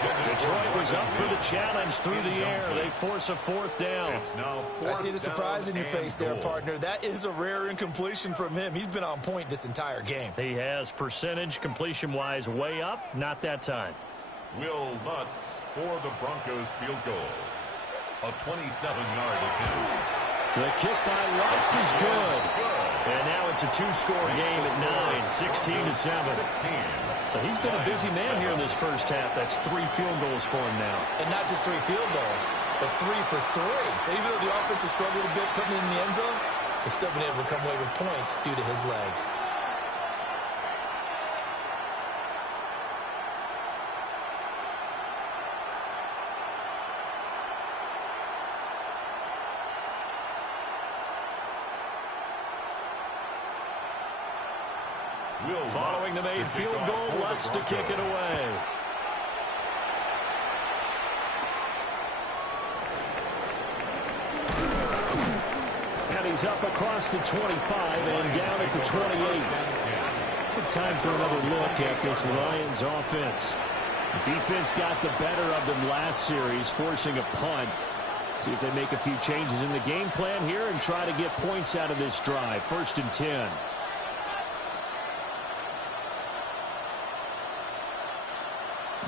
Detroit was up for the challenge through the air. They force a 4th down. I see the surprise in your face there, partner. That is a rare incompletion from him. He's been on point this entire game. He has percentage completion-wise way up. Not that time. Will Lutz for the Broncos field goal. A 27-yard attempt. The kick by Lutz is good. And now it's a 2-score game at 9, 16-7. So he's been a busy man here in this first half. That's 3 field goals for him now. And not just 3 field goals, but 3 for 3. So even though the offense has struggled a bit putting it in the end zone, he's still been able to come away with points due to his leg. Following the made field goal, Lutz to kick it away. And he's up across the 25 and down at the 28. Time for another look at this Lions offense. Defense got the better of them last series, forcing a punt. See if they make a few changes in the game plan here and try to get points out of this drive. 1st and 10.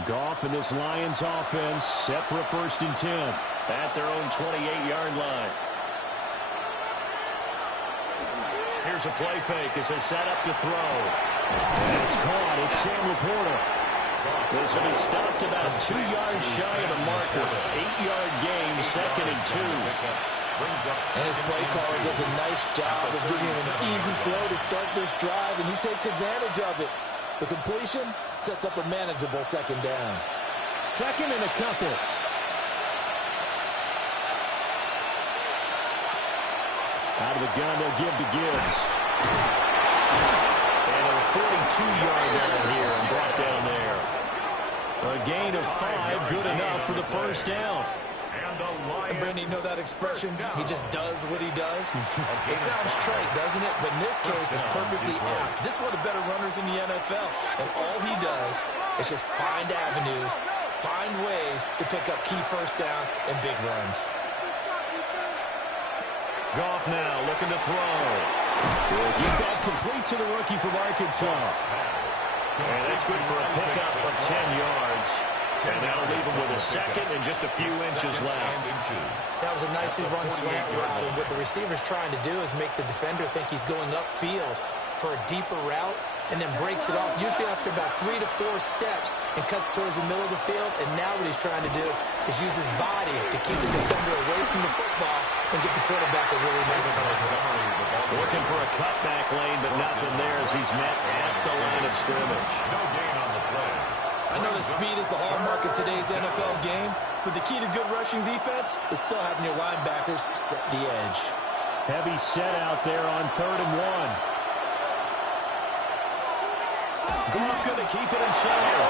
Goff and this Lions offense set for a 1st and 10 at their own 28-yard line. Here's a play fake as they set up to throw. And it's caught. It's Sam Laporta. This one is stopped about 2 yards shy of the marker. 8-yard gain, 2nd and 2. And his play caller does a nice job of giving him an easy throw to start this drive, and he takes advantage of it. The completion sets up a manageable 2nd down. 2nd and a couple. Out of the gun, they'll give to Gibbs. And a 42-yard down here and brought down there. A gain of 5, good enough for the 1st down. And Brandon, you know that expression? He just does what he does. It sounds trite, doesn't it? But in this case, it's perfectly apt. This is one of the better runners in the NFL. And all he does is just find avenues, find ways to pick up key 1st downs and big runs. Goff now looking to throw. Will keep that complete to the rookie from Arkansas. And that's good for a pickup of 10 yards. And that'll leave him with a 2nd and just a few inches left. That was a nicely run slant route, and what the receiver's trying to do is make the defender think he's going upfield for a deeper route and then breaks it off, usually after about 3 to 4 steps, and cuts towards the middle of the field. And now what he's trying to do is use his body to keep the defender away from the football and get the quarterback a really nice target. Looking for a cutback lane, but nothing there as he's met at the line of scrimmage. No gain on the play. I know the speed is the hallmark of today's NFL game, but the key to good rushing defense is still having your linebackers set the edge. Heavy set out there on 3rd and 1. Goff going to keep it himself.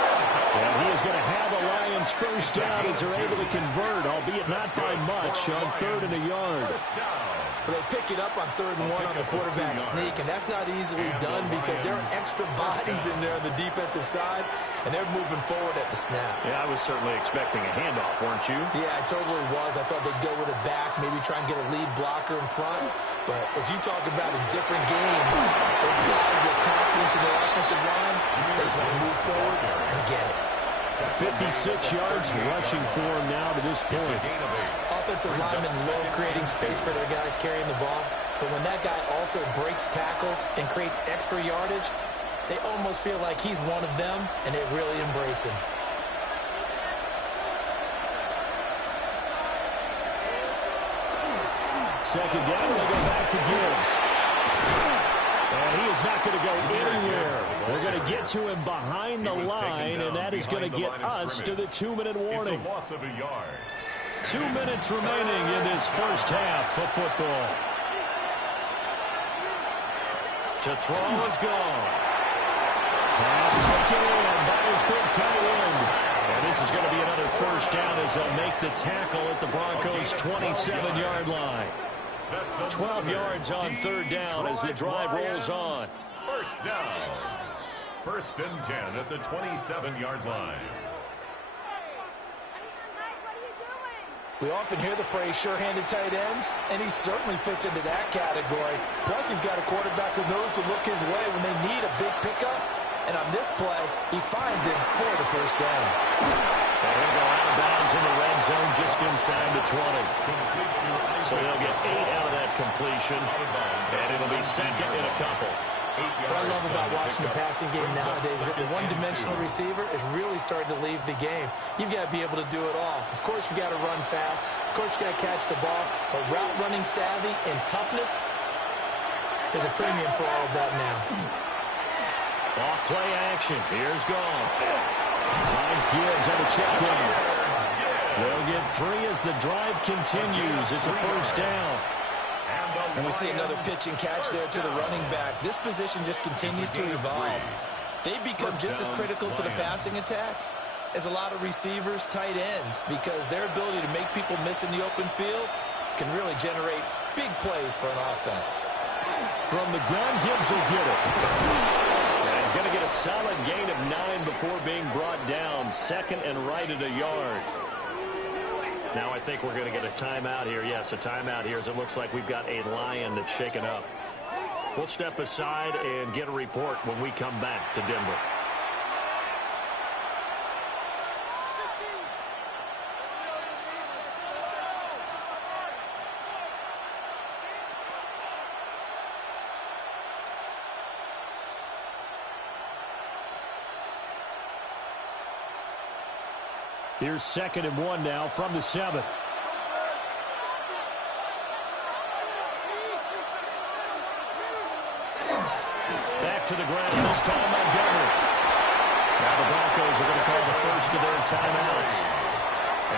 And he is going to have the Lions 1st down as they're able to convert, albeit not by much, on 3rd and a yard. But they pick it up on 3rd and 1 on the quarterback sneak, and that's not easily done because there are extra bodies in there on the defensive side, and they're moving forward at the snap. Yeah, I was certainly expecting a handoff, weren't you? Yeah, I totally was. I thought they'd go with it back, maybe try and get a lead blocker in front. But as you talk about in different games, those guys with confidence in their offensive line, they just want to move forward and get it. 56 yards rushing for him now to this point. Offensive linemen love creating space for their guys carrying the ball, but when that guy also breaks tackles and creates extra yardage, they almost feel like he's one of them, and they really embrace him. Second down, they go back to Gibbs. And he is not going to go anywhere. They're going to get to him behind the line, and that is going to get us to the 2-minute warning. It's a loss of a yard. 2 minutes remaining in this first half of football. To throw is gone. Pass taken in by his big tight end. And this is going to be another first down as they'll make the tackle at the Broncos' 27-yard line. 12 yards on third down as the drive rolls on. First down. 1st and 10 at the 27-yard line. We often hear the phrase sure-handed tight ends, and he certainly fits into that category. Plus, he's got a quarterback who knows to look his way when they need a big pickup. And on this play, he finds it for the first down. And he'll go out of bounds in the red zone just inside the 20. So they'll get 8 out of that completion, and it'll be second and a couple. What I love about watching the passing game nowadays is that the one-dimensional receiver is really starting to leave the game. You've got to be able to do it all. Of course, you've got to run fast. Of course, you've got to catch the ball. But route running savvy and toughness, there's a premium for all of that now. Off play action. Here's Goff. Finds Gibbs on the check down. They'll get 3 as the drive continues. It's a first down. And we see another pitch and catch there to the running back. This position just continues to evolve. They become just as critical to the passing attack as a lot of receivers, tight ends, because their ability to make people miss in the open field can really generate big plays for an offense. From the gun, Gibbs will get it. And he's going to get a solid gain of 9 before being brought down. 2nd and right at a yard. Now I think we're going to get a timeout here. Yes, a timeout here as it looks like we've got a Lion that's shaken up. We'll step aside and get a report when we come back to Denver. Here's 2nd and 1 now from the 7. Back to the ground this time Montgomery. Now the Broncos are going to call the first of their timeouts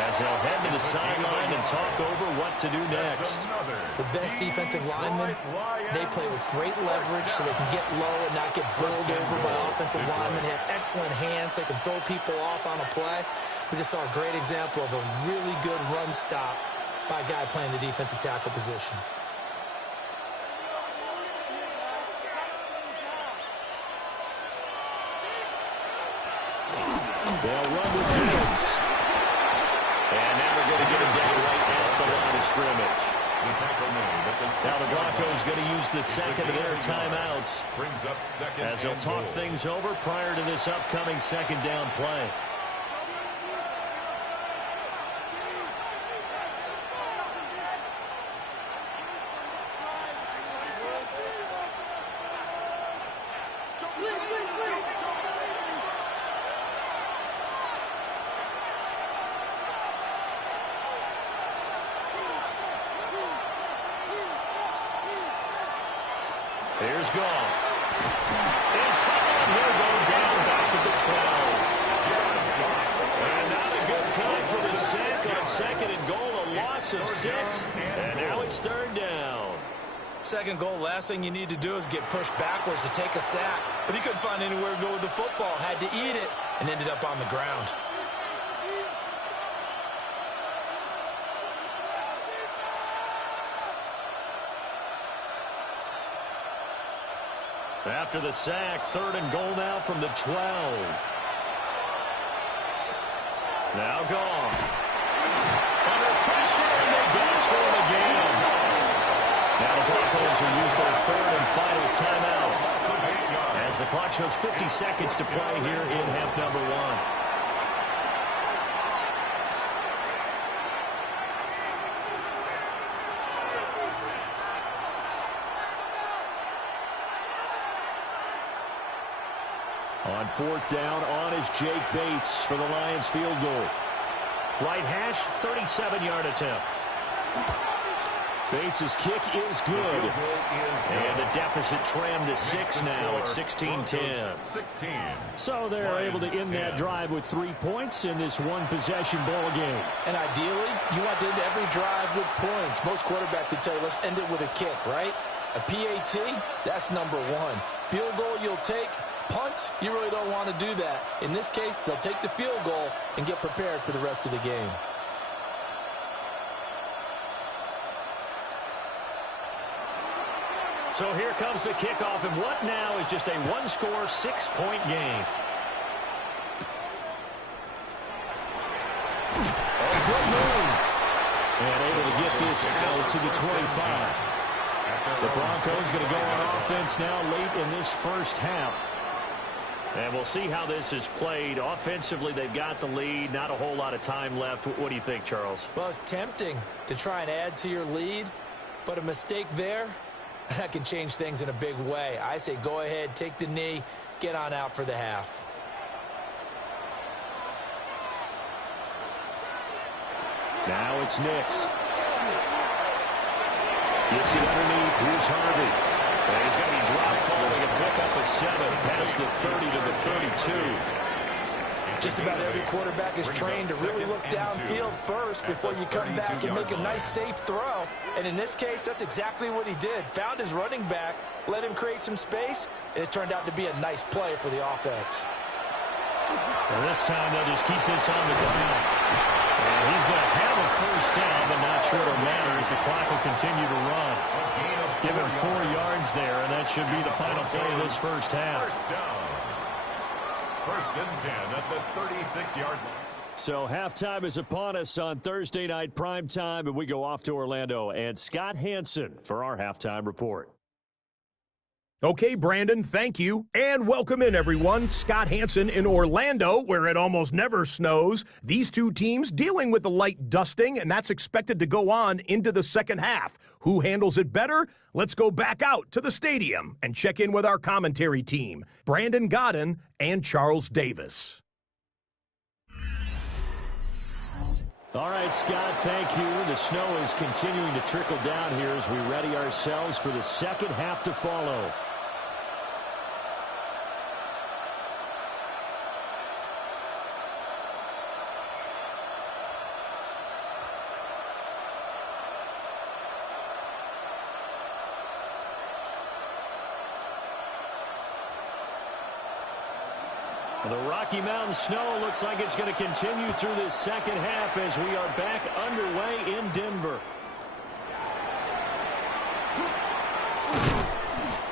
as they'll head to the sideline and talk over what to do next. The best defensive linemen, they play with great leverage so they can get low and not get bowled over by offensive linemen. They have excellent hands. They can throw people off on a play. We just saw a great example of a really good run stop by a guy playing the defensive tackle position. They'll run with Gibbs. And now they're going to get him down right at the line of scrimmage. Now the Broncos going to use the second of their timeouts as they'll talk things over prior to this upcoming second down play. Here's Goff. In trouble, and he'll go down back at the 12. And not a good time for the sack on 2nd and goal, a loss of 6. And now it's 3rd down. 2nd goal, last thing you need to do is get pushed backwards to take a sack. But he couldn't find anywhere to go with the football, had to eat it, and ended up on the ground. After the sack, 3rd and goal now from the 12. Now Goff. Under pressure, and they get it to him again. Now the Broncos will use their 3rd and final timeout as the clock shows 50 seconds to play here in half number 1. On 4th down, on is Jake Bates for the Lions field goal. Right hash, 37-yard attempt. Bates' kick is good. And the deficit trimmed to 6 now at 16-10. So they're able to end that drive with 3 points in this one-possession ball game. And ideally, you want to end every drive with points. Most quarterbacks would tell you, let's end it with a kick, right? A PAT, that's number one. Field goal you'll take. Punts, you really don't want to do that. In this case, they'll take the field goal and get prepared for the rest of the game. So here comes the kickoff, and what now is just a one-score, 6-point game. Oh, good move. And able to get this out to the 25. The Broncos going to go on offense now late in this first half. And we'll see how this is played. Offensively, they've got the lead. Not a whole lot of time left. What do you think, Charles? Well, it's tempting to try and add to your lead, but a mistake there, that can change things in a big way. I say go ahead, take the knee, get on out for the half. Now it's Nix. Gets it underneath. Here's Harvey. And he's going to be dropped following a pick up of 7 past the 30 to the 32. Just about every quarterback is trained to really look downfield first before you come back and make a nice, safe throw. And in this case, that's exactly what he did. Found his running back, let him create some space, and it turned out to be a nice play for the offense. And this time they'll just keep this on the ground. And he's going to have a first down, but not sure it'll matter as the clock will continue to run. Give him 4 yards there, and that should be the final play of this first half. First down. First and 10 at the 36-yard line. So halftime is upon us on Thursday night prime time, and we go off to Orlando. And Scott Hansen for our halftime report. Okay, Brandon, thank you. And welcome in, everyone. Scott Hansen in Orlando, where it almost never snows. These two teams dealing with a light dusting, and that's expected to go on into the second half. Who handles it better? Let's go back out to the stadium and check in with our commentary team, Brandon Godden and Charles Davis. All right, Scott, thank you. The snow is continuing to trickle down here as we ready ourselves for the second half to follow. The Rocky Mountain snow looks like it's going to continue through this second half as we are back underway in Denver.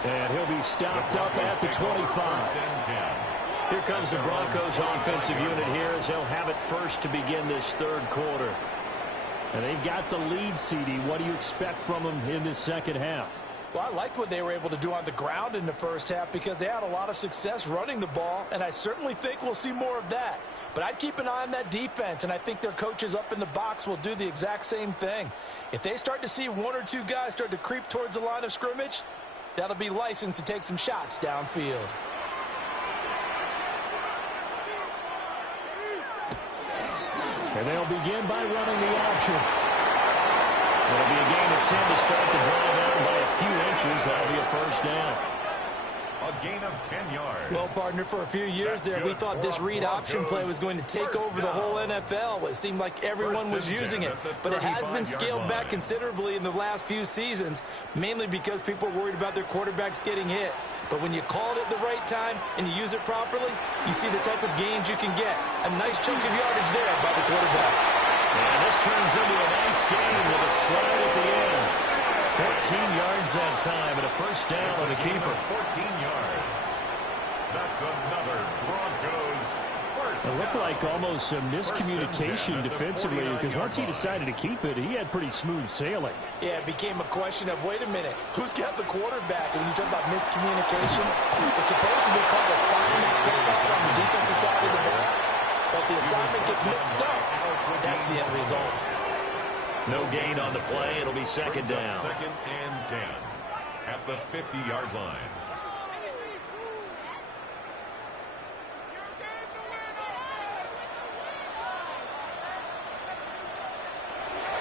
And he'll be stopped up at the 25. Here comes the Broncos offensive unit here as they'll have it first to begin this third quarter. And they've got the lead, CD. What do you expect from them in this second half? Well, I liked what they were able to do on the ground in the first half because they had a lot of success running the ball, and I certainly think we'll see more of that. But I'd keep an eye on that defense, and I think their coaches up in the box will do the exact same thing. If they start to see 1 or 2 guys start to creep towards the line of scrimmage, that'll be licensed to take some shots downfield. And they'll begin by running the option. It'll be a gain of 10 to start the drive out by a few inches. That'll be a first down. A gain of 10 yards. Well, partner, for a few years there, we thought this read option play was going to take over the whole NFL. It seemed like everyone was using it, but it has been scaled back considerably in the last few seasons, mainly because people are worried about their quarterbacks getting hit. But when you call it at the right time and you use it properly, you see the type of gains you can get. A nice chunk of yardage there by the quarterback. And this turns into a nice game with a slide at the end. 14 yards that time and a first down on the keeper. 14 yards. That's another Broncos first It looked like almost a miscommunication defensively because once he decided to keep it, he had pretty smooth sailing. Yeah, it became a question of, wait a minute, who's got the quarterback? And when you talk about miscommunication, it's supposed to be called assignment kickoff on the defensive side of the ball. But the assignment gets mixed up. That's the end result. No gain on the play. It'll be second down. Second and 10 at the 50-yard line.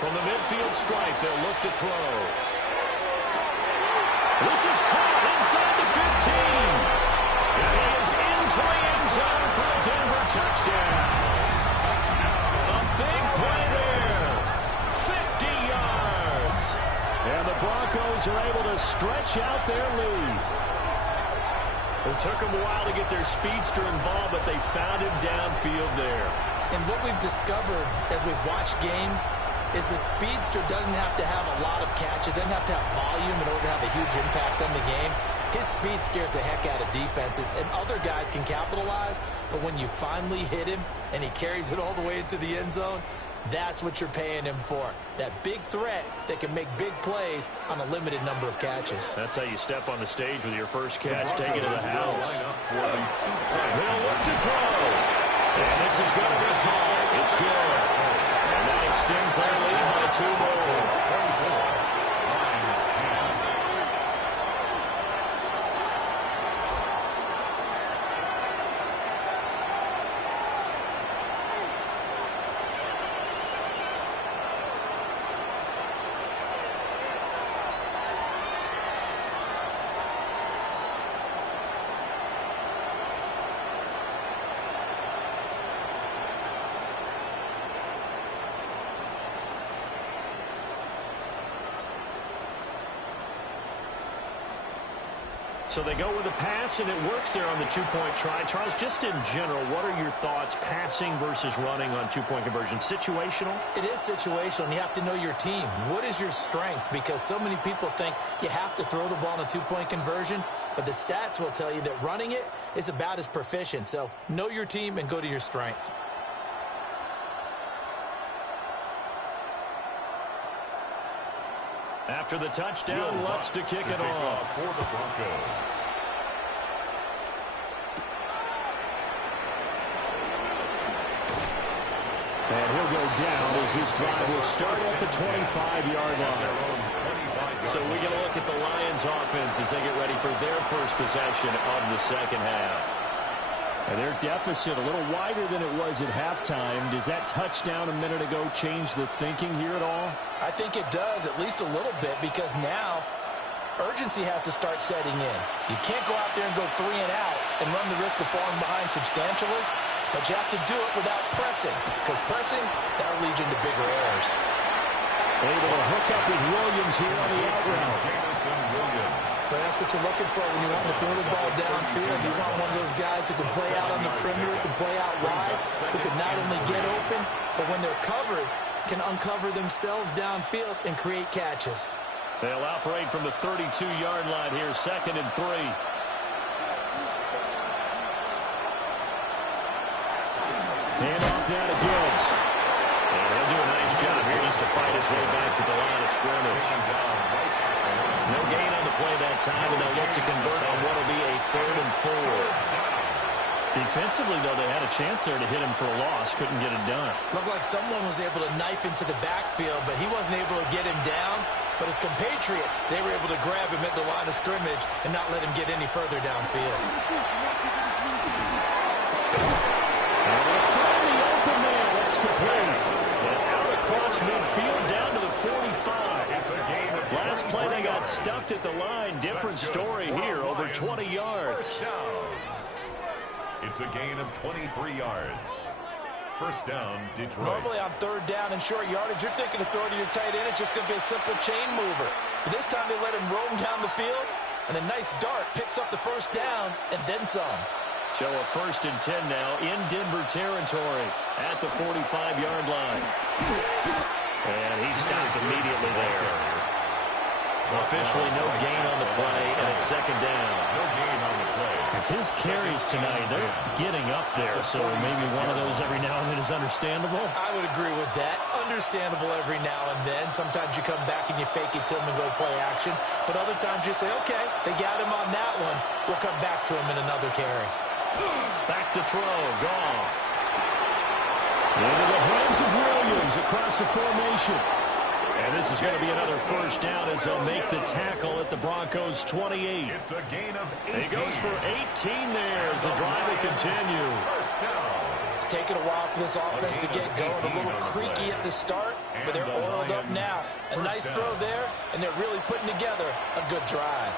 From the midfield stripe, they'll look to throw. This is caught inside the 15. And he is into the end zone for a Denver touchdown. A big play there. 50 yards. And the Broncos Broncos are able to stretch out their lead. It took them a while to get their speedster involved, but they found him downfield there. And what we've discovered as we've watched games is the speedster doesn't have to have a lot of catches, doesn't have to have volume in order to have a huge impact on the game. His speed scares the heck out of defenses, and other guys can capitalize, but when you finally hit him and he carries it all the way into the end zone, that's what you're paying him for. That big threat that can make big plays on a limited number of catches. That's how you step on the stage with your first catch, take it to the house. They'll look to throw. And this is going to be caught. It's good. And that extends their lead by 2 more. So they go with a pass, and it works there on the 2-point try. Charles, just in general, what are your thoughts passing versus running on 2-point conversion? Situational? It is situational, and you have to know your team. What is your strength? Because so many people think you have to throw the ball in a 2-point conversion, but the stats will tell you that running it is about as proficient. So know your team and go to your strength. After the touchdown, Lutz to kick it off for the Broncos. And he'll go down as this drive will start at the 25-yard line. So we get a look at the Lions offense as they get ready for their first possession of the second half. And their deficit a little wider than it was at halftime. Does that touchdown a minute ago change the thinking here at all? I think it does, at least a little bit, because now urgency has to start setting in. You can't go out there and go 3 and out and run the risk of falling behind substantially, but you have to do it without pressing, because pressing, that'll lead you into bigger errors. Able to hook up with Williams here on the out route. So that's what you're looking for when you want to throw the ball downfield. You want one of those guys who can play out on the perimeter, can play out wide, who can not only get open, but when they're covered, can uncover themselves downfield and create catches. They'll operate from the 32-yard line here, 2nd and 3. Hand off now to Gibbs. And he'll do a nice job here just to fight his way back to the line of scrimmage. No gain on the play that time, and they'll look to convert on what will be a 3rd and 4. Defensively, though, they had a chance there to hit him for a loss. Couldn't get it done. Looked like someone was able to knife into the backfield, but he wasn't able to get him down. But his compatriots, they were able to grab him at the line of scrimmage and not let him get any further downfield. And they'll find the open man. That's complete. And out across midfield down to the 45. Last play, they got stuffed at the line. Different story here, over 20 yards. It's a gain of 23 yards. First down, Detroit. Normally on 3rd down and short yardage, you're thinking to throw to your tight end. It's just going to be a simple chain mover. But this time they let him roam down the field, and a nice dart picks up the first down and then some. So a 1st and 10 now in Denver territory at the 45-yard line. And he stopped immediately there. Officially no gain on the play, and it's 2nd down. No gain on the play. His carries tonight, they're getting up there, so maybe one of those every now and then is understandable. I would agree with that. Understandable every now and then. Sometimes you come back and you fake it to him and go play action. But other times you say, okay, they got him on that one. We'll come back to him in another carry. Back to throw, Goff. Into the hands of Williams across the formation. And this is going to be another first down as they'll make the tackle at the Broncos' 28. It's a gain of 18. He goes for 18 there as the drive will continue. First down. It's taken a while for this offense to get going. A little creaky at the start, but they're oiled up now. A nice throw there, and they're really putting together a good drive.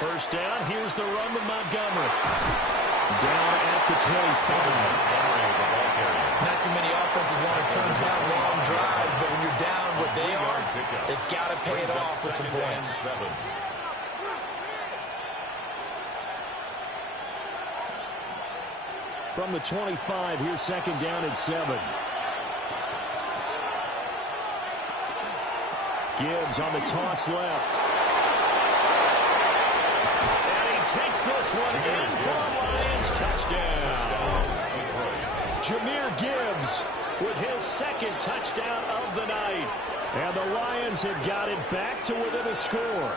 First down, here's the run to Montgomery. Down at the 25. Montgomery, the ball carrier. Not too many offenses want to turn down long drives, but when you're down what they are, they've got to pay it off with some points. From the 25, here's second down and 7. Gibbs on the toss left. And he takes this one in for a Lions touchdown. Jahmyr Gibbs with his second touchdown of the night. And the Lions have got it back to within a score.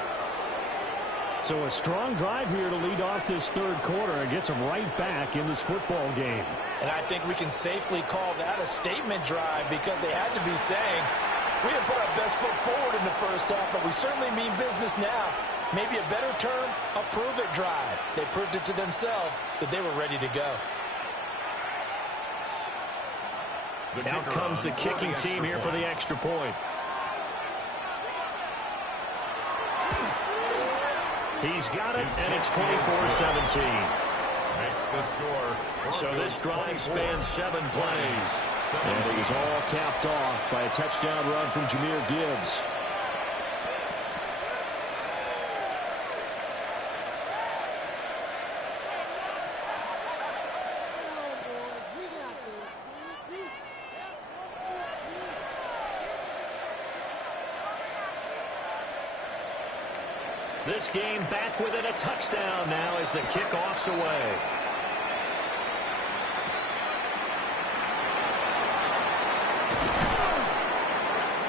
So a strong drive here to lead off this third quarter and gets them right back in this football game. And I think we can safely call that a statement drive because they had to be saying, we didn't put our best foot forward in the first half, but we certainly mean business now. Maybe a better term, a prove-it drive. They proved it to themselves that they were ready to go. Out comes the kicking team here for the extra point. He's got it, and it's 24-17. Makes the score. So this drive spans 7 plays. And it was all capped off by a touchdown run from Jahmyr Gibbs. This game back within a touchdown now as the kickoff's away.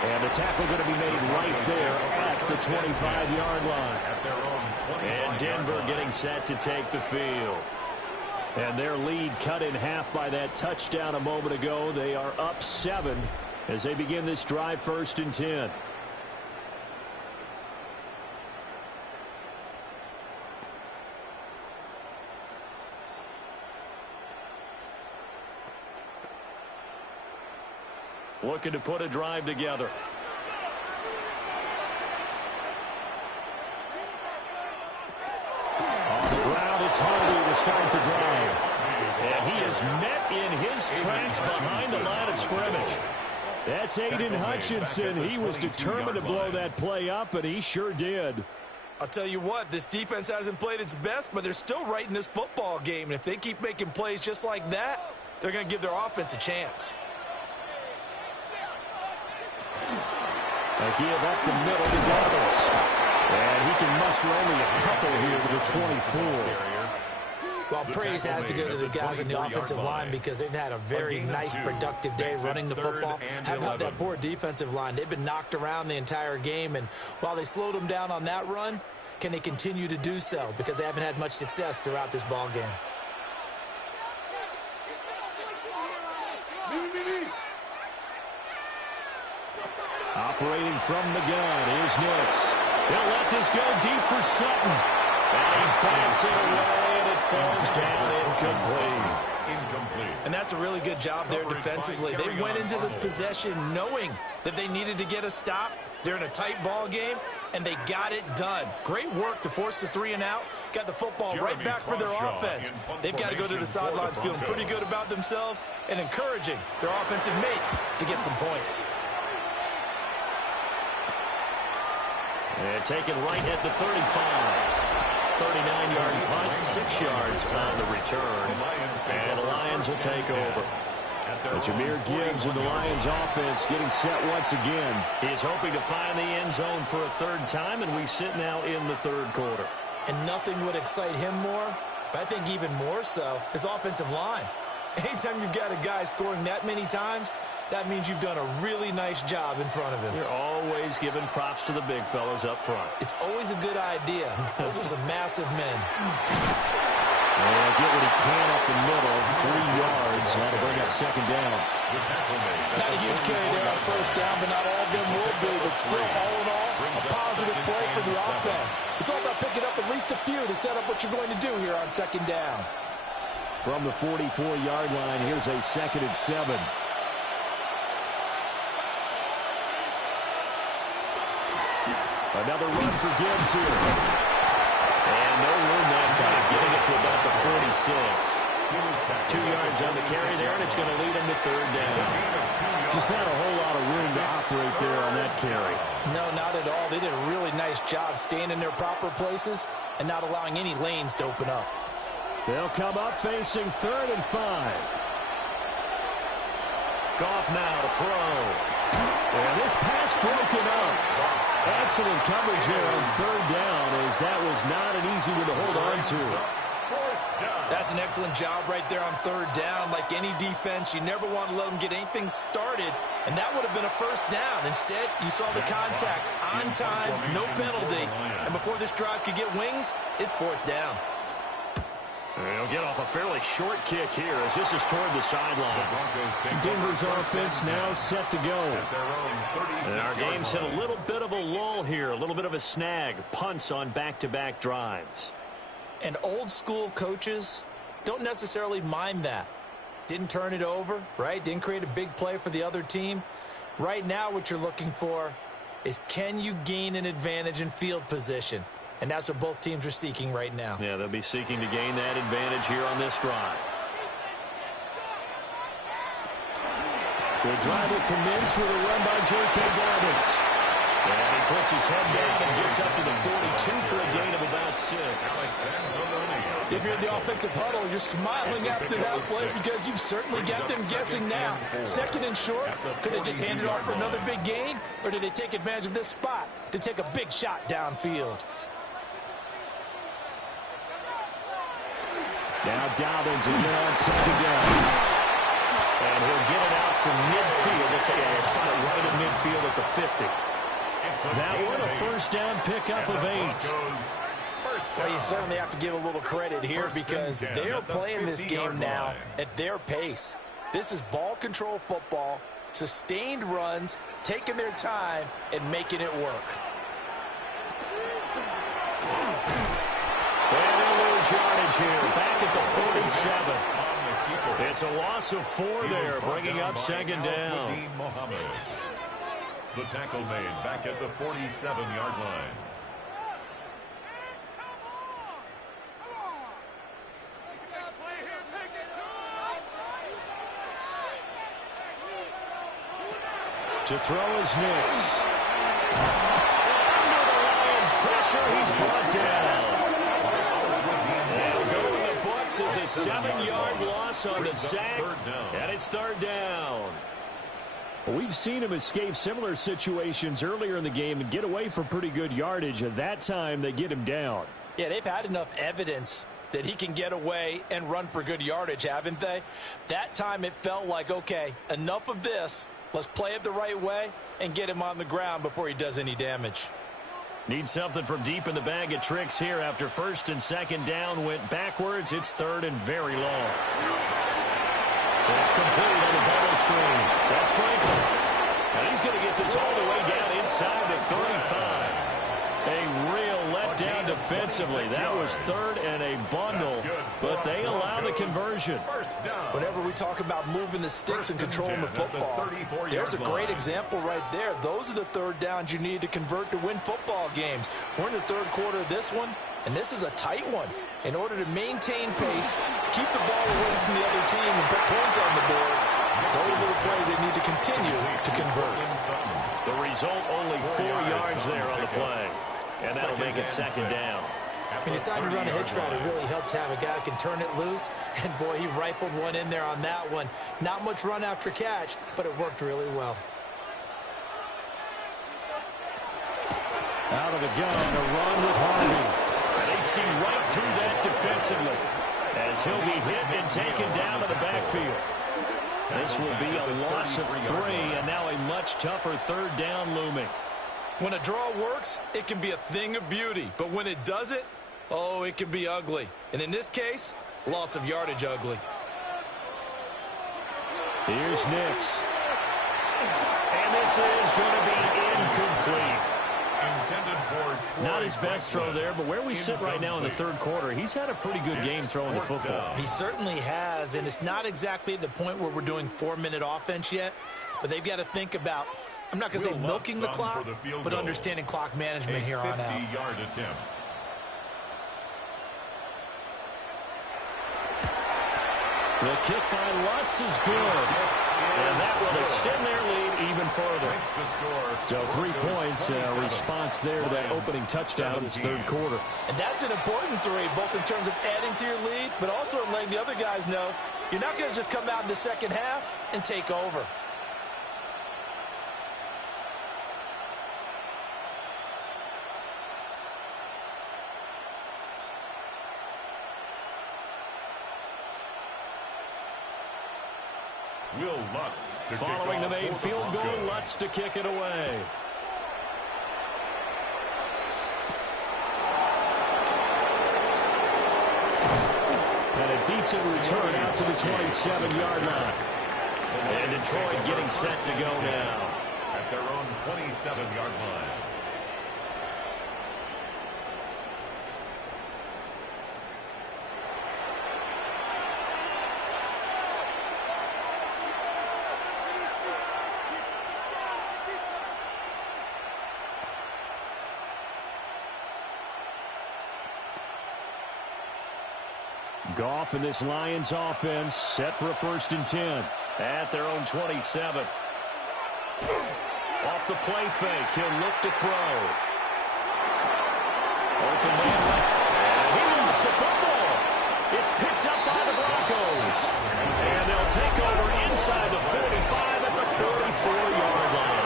And the tackle going to be made right there at the 25-yard line. And Denver getting set to take the field. And their lead cut in half by that touchdown a moment ago. They are up 7 as they begin this drive 1st and 10. Looking to put a drive together. On the ground, it's Harvey to start the drive. And he is met in his tracks behind the line of scrimmage. That's Aiden Hutchinson. He was determined to blow that play up, and he sure did. I'll tell you what, this defense hasn't played its best, but they're still right in this football game. And if they keep making plays just like that, they're going to give their offense a chance. A give up the middle to Dobbins. And he can muster only a couple here to the 24. Well, praise has to go to the guys on the offensive line because they've had a very nice, productive day running the football. How about that poor defensive line? They've been knocked around the entire game, and while they slowed them down on that run, can they continue to do so? Because they haven't had much success throughout this ball game. Operating from the gun is Nix. He'll let this go deep for Sutton. And he backs it away, and it falls down incomplete. And that's a really good job there defensively. They went into this possession knowing that they needed to get a stop. They're in a tight ball game, and they got it done. Great work to force the 3 and out. Got the football right back for their offense. They've got to go to the sidelines feeling pretty good about themselves and encouraging their offensive mates to get some points. And taken right at the 35. 39-yard punt, 6 yards on the return. And the Lions will take over. But Jahmyr Gibbs and the Lions offense getting set once again. He's hoping to find the end zone for a 3rd time, and we sit now in the 3rd quarter. And nothing would excite him more, but I think even more so, his offensive line. Anytime you've got a guy scoring that many times, that means you've done a really nice job in front of him. You're always giving props to the big fellas up front. It's always a good idea. Those are some massive men. Well, get what he can up the middle, 3 yards. That'll bring up 2nd down. Not a huge carry there on 1st down, but not all of them will be. But still, all in all, a positive play for the offense. It's all about picking up at least a few to set up what you're going to do here on 2nd down. From the 44-yard line, here's a 2nd and 7. Another run for Gibbs here. And no room that time, getting it to about the 46. 2 yards on the carry there, and it's going to lead him to third down. Just not a whole lot of room to operate there on that carry. No, not at all. They did a really nice job staying in their proper places and not allowing any lanes to open up. They'll come up facing 3rd and 5. Goff now to throw. And this pass broken up. Excellent coverage there on 3rd down, as that was not an easy one to hold on to. That's an excellent job right there on 3rd down. Like any defense, you never want to let them get anything started, and that would have been a first down. Instead, you saw the contact on time, no penalty, and before this drive could get wings, it's 4th down. He'll get off a fairly short kick here as this is toward the sideline. Denver's offense now set to go. And our game's hit a little bit of a lull here, a little bit of a snag. Punts on back-to-back drives. And old-school coaches don't necessarily mind that. Didn't turn it over, right? Didn't create a big play for the other team. Right now what you're looking for is, can you gain an advantage in field position? And that's what both teams are seeking right now. Yeah, they'll be seeking to gain that advantage here on this drive. The drive will commence with a run by J.K. Dobbins. And he puts his head down and gets up to the 42 for a gain of about 6. If you're in the offensive huddle, you're smiling after that play because you've certainly got them guessing now. 2nd and short, could they just hand it off for another big gain? Or did they take advantage of this spot to take a big shot downfield? Now Dobbins again on 2nd down. And he'll get it out to midfield. It's a spot right in midfield at the 50. That one a first down pickup of 8. Well, you certainly have to give a little credit here because they are playing this game now at their pace. This is ball control football, sustained runs, taking their time, and making it work. And they'll lose yardage here, back at the 47. It's a loss of 4 there, bringing up 2nd down. The tackle made back at the 47-yard line. To throw is Nix. Under the Lions' pressure, he's brought down. And go in the books as a 7-yard loss on the sack, and it's 3rd down. We've seen him escape similar situations earlier in the game and get away from pretty good yardage. At that time, they get him down. Yeah, they've had enough evidence that he can get away and run for good yardage, haven't they? That time it felt like, okay, enough of this. Let's play it the right way and get him on the ground before he does any damage. Need something from deep in the bag of tricks here after 1st and 2nd down went backwards. It's 3rd and very long. It's complete on the bubble screen. That's Franklin. And he's going to get this all the way down inside the 35. A real letdown defensively. That was 3rd and a bundle, but they allow the conversion. Whenever we talk about moving the sticks and controlling the football, there's a great example right there. Those are the 3rd downs you need to convert to win football games. We're in the 3rd quarter of this one, and this is a tight one. In order to maintain pace, keep the ball away from the other team, and put points on the board, those are the plays they need to continue to convert. The result, only 4 yards there on the play. And that'll make it 2nd down. When you decide to run a hitch route, it really helps to have a guy who can turn it loose. And, boy, he rifled one in there on that one. Not much run after catch, but it worked really well. Out of the gun, a run with Harvey. And they see right through that defensively as he'll be hit and taken down to the backfield. This will be a loss of 3, and now a much tougher 3rd down looming. When a draw works, it can be a thing of beauty. But when it doesn't, oh, it can be ugly. And in this case, loss of yardage ugly. Here's Nix. And this is going to be incomplete. Not his best throw there, but where we sit right now in the 3rd quarter, he's had a pretty good game throwing the football. He certainly has, and it's not exactly at the point where we're doing 4-minute offense yet, but they've got to think about, I'm not going to say milking the clock, but understanding clock management here on out. 50-yard attempt. The kick by Lutz is good. And that will extend their lead even further. So 3 points, response there to that opening touchdown in this third quarter. And that's an important 3, both in terms of adding to your lead, but also in letting the other guys know you're not going to just come out in the second half and take over. Following the made field goal, Lutz to kick it away. And a decent return out to the 27-yard line. And Detroit getting set to go now. At their own 27-yard line. Goff and this Lions offense set for a 1st and 10 at their own 27. Off the play fake, he'll look to throw. Open man left. He moves the football. It's picked up by the Broncos. And they'll take over inside the 45 at the 44-yard line.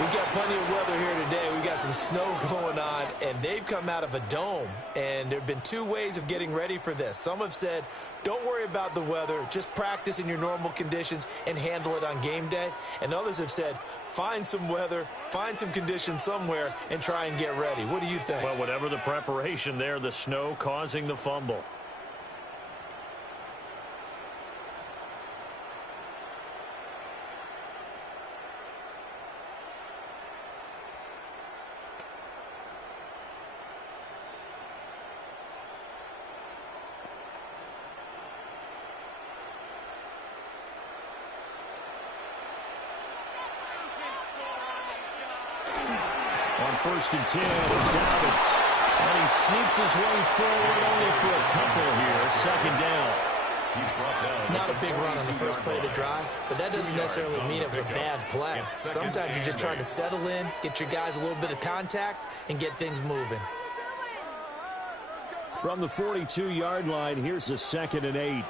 We've got plenty of weather here today. We've got some snow going on, and they've come out of a dome. And there have been 2 ways of getting ready for this. Some have said, don't worry about the weather. Just practice in your normal conditions and handle it on game day. And others have said, find some weather, find some conditions somewhere, and try and get ready. What do you think? Well, whatever the preparation there, the snow causing the fumble. On 1st and 10, it's Dobbins. And he sneaks his way forward only for a couple here. 2nd down. He's brought down. Not a big run on the first play of the drive, but that doesn't necessarily mean it was a bad play. Sometimes you're just trying to settle in, get your guys a little bit of contact, and get things moving. From the 42-yard line, here's a 2nd and 8.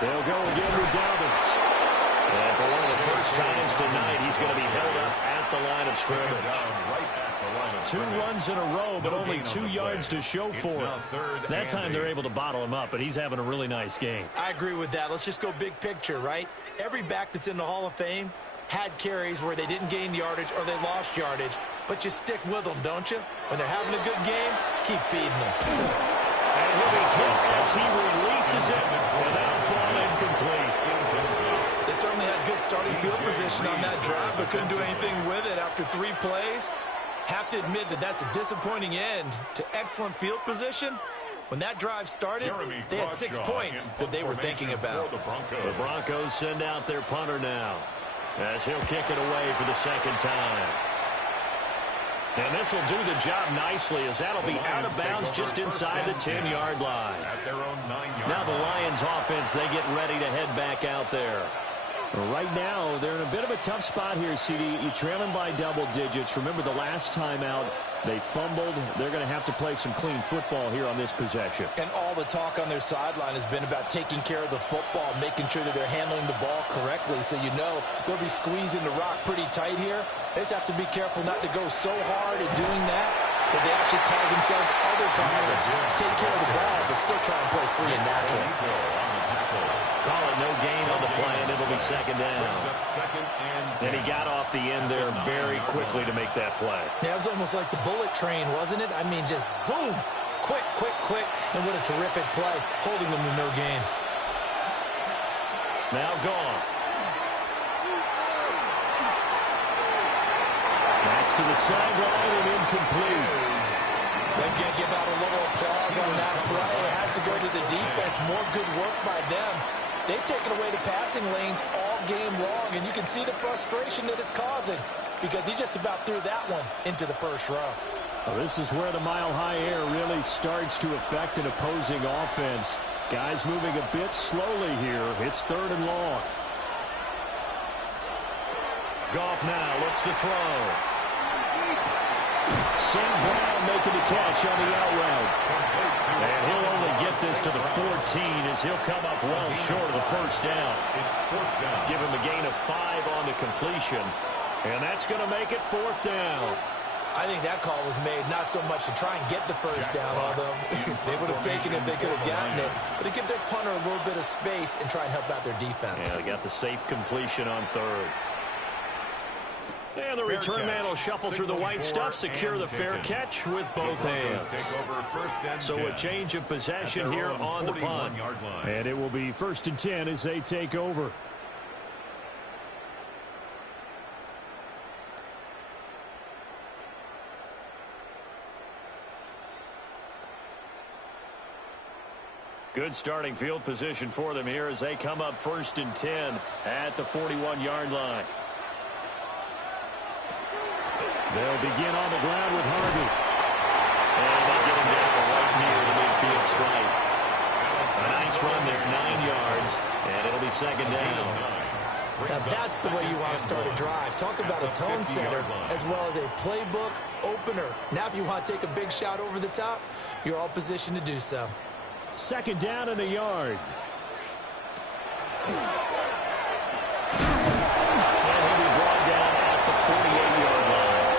They'll go again with Dobbins. And for one of the first times tonight, he's going to be held up at the line of scrimmage. 2 runs in a row, but only 2 yards to show for it. That time they're able to bottle him up, but he's having a really nice game. I agree with that. Let's just go big picture, right? Every back that's in the Hall of Fame had carries where they didn't gain yardage or they lost yardage, but you stick with them, don't you? When they're having a good game, keep feeding them. And he'll be hit as he releases it, and that'll fall incomplete. They certainly had good starting field position on that drive, but couldn't do anything with it after 3 plays. Have to admit that that's a disappointing end to excellent field position. When that drive started, they had 6 points that they were thinking about. The Broncos send out their punter now, as he'll kick it away for the 2nd time. And this will do the job nicely, as that'll be out of bounds just inside the 10-yard line. Now the Lions offense, they get ready to head back out there. Right now, they're in a bit of a tough spot here, CD. You're trailing by double digits. Remember the last time out, they fumbled. They're going to have to play some clean football here on this possession. And all the talk on their sideline has been about taking care of the football, making sure that they're handling the ball correctly. So you know they'll be squeezing the rock pretty tight here. They just have to be careful not to go so hard in doing that they actually cause themselves other problems. Take care of the ball, but still try and play free and natural. Call it no gain on the play, and it'll be 2nd down. And he got off the end there very quickly to make that play. Yeah, it was almost like the bullet train, wasn't it? I mean, just zoom. Quick, quick, quick. And what a terrific play, holding them to no gain. Now gone. That's to the sideline and incomplete. They're going to give out a little applause on that play. It has to go to the defense. More good work by them. They've taken away the passing lanes all game long, and you can see the frustration that it's causing because he just about threw that one into the first row. Well, this is where the mile-high air really starts to affect an opposing offense. Guys moving a bit slowly here. It's 3rd and long. Goff now looks to throw. St. Brown making the catch on the out route. And he'll only get this to the 14 as he'll come up well short of the first down. It's 4th down. Give him a gain of 5 on the completion. And that's going to make it 4th down. I think that call was made not so much to try and get the first down, although they would have taken it if they could have gotten it, but to give their punter a little bit of space and try and help out their defense. Yeah, they got the safe completion on 3rd. And the return man will shuffle through the white stuff, secure the fair catch with both hands. So a change of possession here on the punt. And it will be 1st and 10 as they take over. Good starting field position for them here as they come up 1st and 10 at the 41-yard line. They'll begin on the ground with Harvey. And they get him down right near the midfield stripe. A nice run there, 9 yards, and it'll be 2nd down. Now that's the way you want to start a drive. Talk about a tone setter as well as a playbook opener. Now if you want to take a big shot over the top, you're all positioned to do so. 2nd down and a yard. And he'll be brought down at the 48-yard line.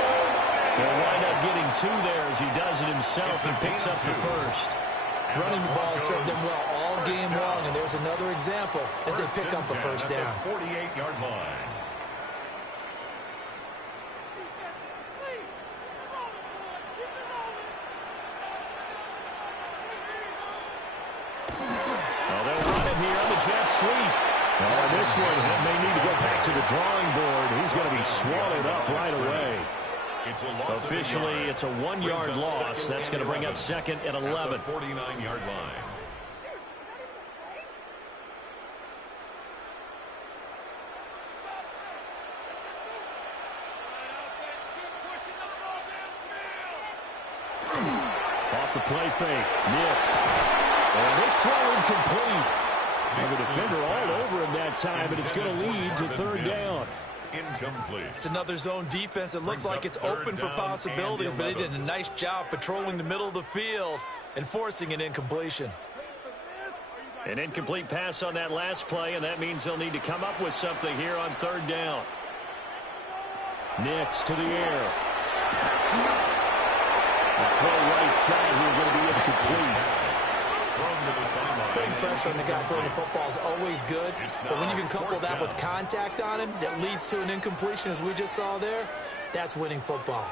He'll wind up getting 2 there as he does it himself and picks up the first. Running the ball served them well all game long, and there's another example as they pick up a first down. 48-yard line. Jet sweep. Oh, this one may need to go back to the drawing board. He's going to be swallowed up right away. Officially, it's a 1-yard loss. That's going to bring up 2nd and 11. 49-yard line. Off the play fake. Nix. And this throw incomplete. And the defender all over him that time, and it's going to lead to 3rd down. Incomplete. It's another zone defense. It looks like it's open for possibilities, but they did a nice job patrolling the middle of the field and forcing an incompletion. An incomplete pass on that last play, and that means they'll need to come up with something here on 3rd down. Nix to the air. The throw right side here going to be incomplete. Putting pressure on the guy throwing the football is always good, but when you can couple that with contact on him that leads to an incompletion, as we just saw there, that's winning football.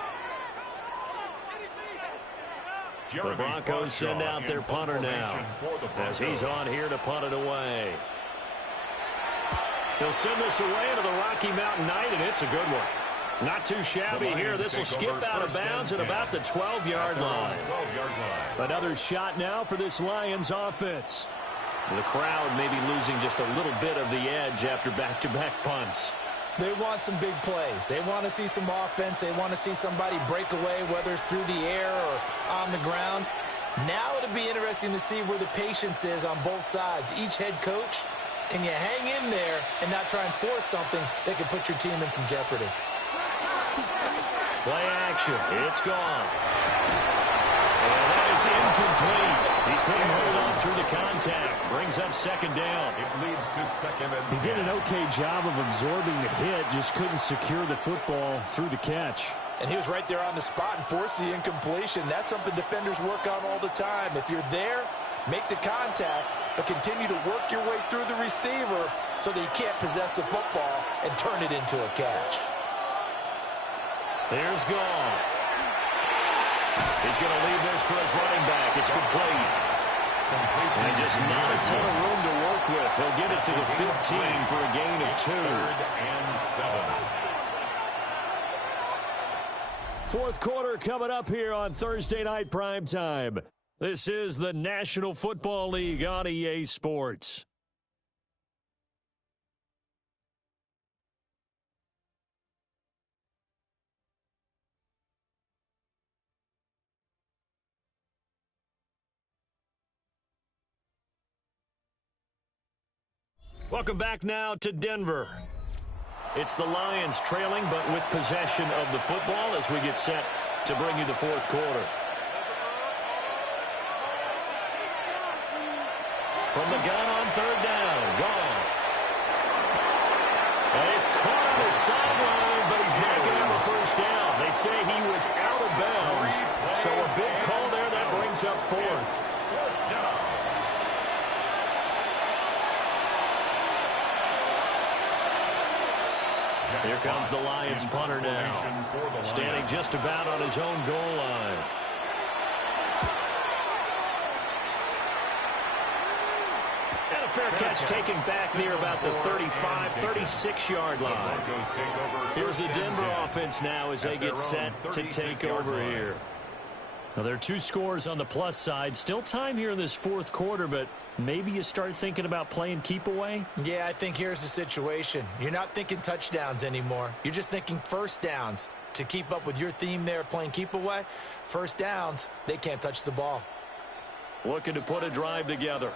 The Broncos send out their punter now as he's on here to punt it away. He'll send this away into the Rocky Mountain Night, and it's a good one. Not too shabby here. This will skip out of bounds at about the 12-yard line. Another shot now for this Lions offense. The crowd may be losing just a little bit of the edge after back-to-back punts. They want some big plays. They want to see some offense. They want to see somebody break away, whether it's through the air or on the ground. Now it'll be interesting to see where the patience is on both sides. Each head coach, can you hang in there and not try and force something that could put your team in some jeopardy? Play action. It's gone. And that is incomplete. He couldn't hold on through the contact. Brings up 2nd down. It leads to 2nd and 10. He did an okay job of absorbing the hit, just couldn't secure the football through the catch. And he was right there on the spot and forced the incompletion. That's something defenders work on all the time. If you're there, make the contact, but continue to work your way through the receiver so that he can't possess the football and turn it into a catch. There's Goff. He's going to leave this for his running back. It's complete. And just not a ton of room to work with. He'll get it to the 15 for a gain of 2. 3rd and 7. Fourth quarter coming up here on Thursday Night Primetime. This is the National Football League on EA Sports. Welcome back now to Denver. It's the Lions trailing, but with possession of the football as we get set to bring you the fourth quarter. From the gun on third down, Goff. And he's caught on his sideline, but he's not going to have a first down. They say he was out of bounds, so a big call there that brings up fourth. Here comes the Lions punter now, standing just about on his own goal line. And a fair catch taken back near about the 35, 36-yard line. Here's the Denver offense now as they get set to take over here. Now, there are two scores on the plus side. Still time here in this fourth quarter, but maybe you start thinking about playing keep away? Yeah, I think here's the situation. You're not thinking touchdowns anymore. You're just thinking first downs. To keep up with your theme there, playing keep away, first downs, they can't touch the ball. Looking to put a drive together.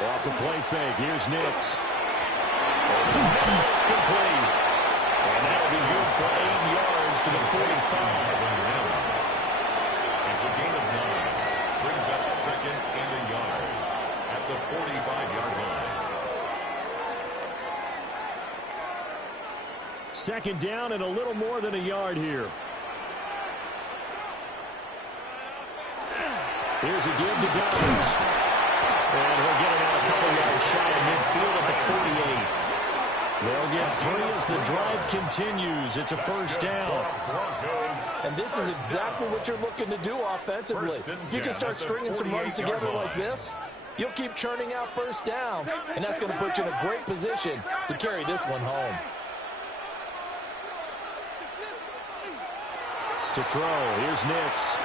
Off the play fake. Here's Nix. It's complete. And that'll be good for 8 yards to the 45. It's a gain of 9. Brings up second and a yard at the 45-yard line. Second down and a little more than a yard here. Here's a give to Dobbins. And he'll get it out a couple yards shy of midfield at the 48. They'll get 3 as the drive continues. It's a first down. And this is exactly what you're looking to do offensively. You can start stringing some runs together like this. You'll keep churning out first downs, and that's going to put you in a great position to carry this one home. To throw. Here's Nix.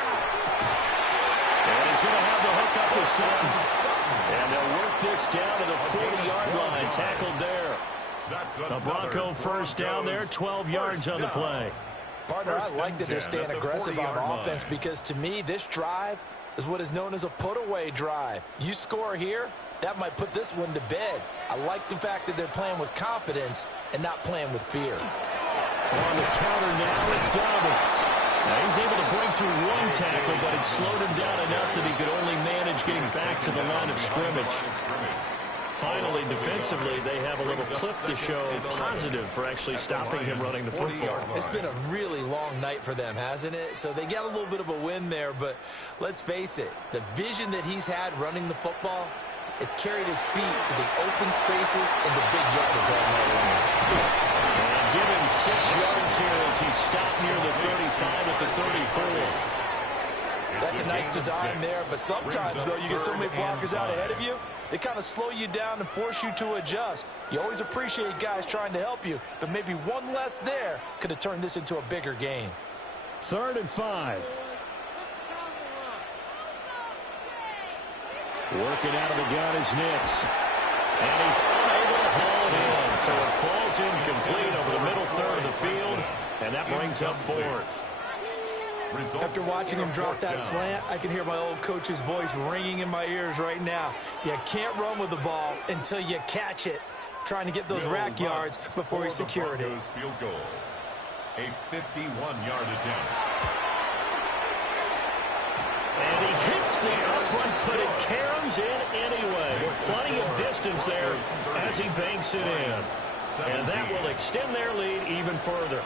And he's going to have the hook up to Sutton. And they'll work this down to the 40-yard line. Tackled there. A Bronco first down there, 12 yards on the play. Partner, I like that they're staying aggressive on offense because, to me, this drive is what is known as a put-away drive. You score here, that might put this one to bed. I like the fact that they're playing with confidence and not playing with fear. On the counter now, it's Dobbins. Now he's able to break through one tackle, but it slowed him down enough that he could only manage getting back to the line of scrimmage. Finally, defensively, they have a little clip to show positive for actually stopping him running the football. It's been a really long night for them, hasn't it? So they got a little bit of a win there, but let's face it, the vision that he's had running the football has carried his feet to the open spaces and the big yardage on that line. And given 6 yards here as he stopped near the 35 at the 34. That's a nice design there, but sometimes, though, you get so many blockers out ahead of you, they kind of slow you down and force you to adjust. You always appreciate guys trying to help you, but maybe one less there could have turned this into a bigger game. 3rd and 5. Working out of the gun is Nix. And he's unable to haul it in, so it falls incomplete over the middle third of the field, and that brings up 4th. After watching him drop that slant, I can hear my old coach's voice ringing in my ears right now. You can't run with the ball until you catch it. Trying to get those rack yards before he secured it. Field goal. A 51-yard attempt. And he hits the upright, but it caroms in anyway. With plenty of distance there as he banks it in. And that will extend their lead even further.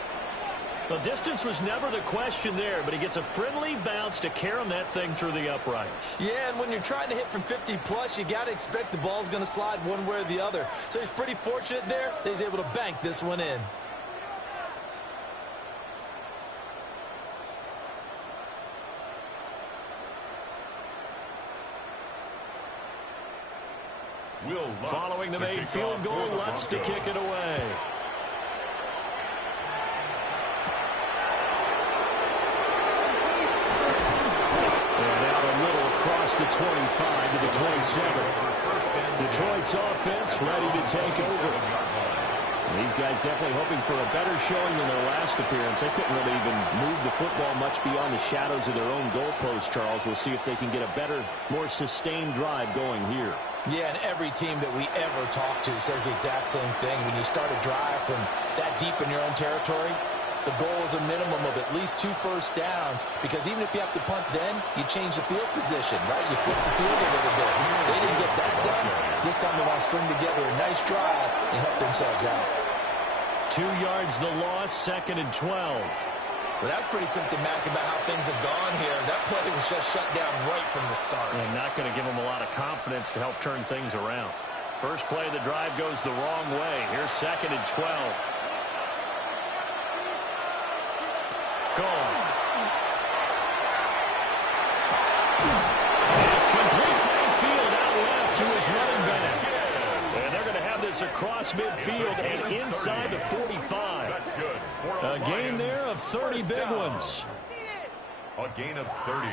The distance was never the question there, but he gets a friendly bounce to carom that thing through the uprights. Yeah, and when you're trying to hit from 50-plus, you got to expect the ball's going to slide one way or the other. So he's pretty fortunate there that he's able to bank this one in. Following the made field goal, Lutz to kick it away. Across the 25 to the 27. Detroit's offense ready to take over. These guys definitely hoping for a better showing than their last appearance. They couldn't really even move the football much beyond the shadows of their own goalpost, Charles. We'll see if they can get a better, more sustained drive going here. Yeah, and every team that we ever talk to says the exact same thing. When you start a drive from that deep in your own territory, the goal is a minimum of at least 2 first downs, because even if you have to punt then, you change the field position, right? You flip the field a little bit. They didn't get that done. This time they want to string together a nice drive and help themselves out. 2 yards the loss, 2nd and 12. Well, that's pretty symptomatic about how things have gone here. That play was just shut down right from the start. And not going to give them a lot of confidence to help turn things around. First play of the drive goes the wrong way. Here's 2nd and 12. Goal. It's complete downfield out left to his running back. And they're going to have this across midfield and inside the 45. That's good. A gain there of 30 big ones. A gain of 30.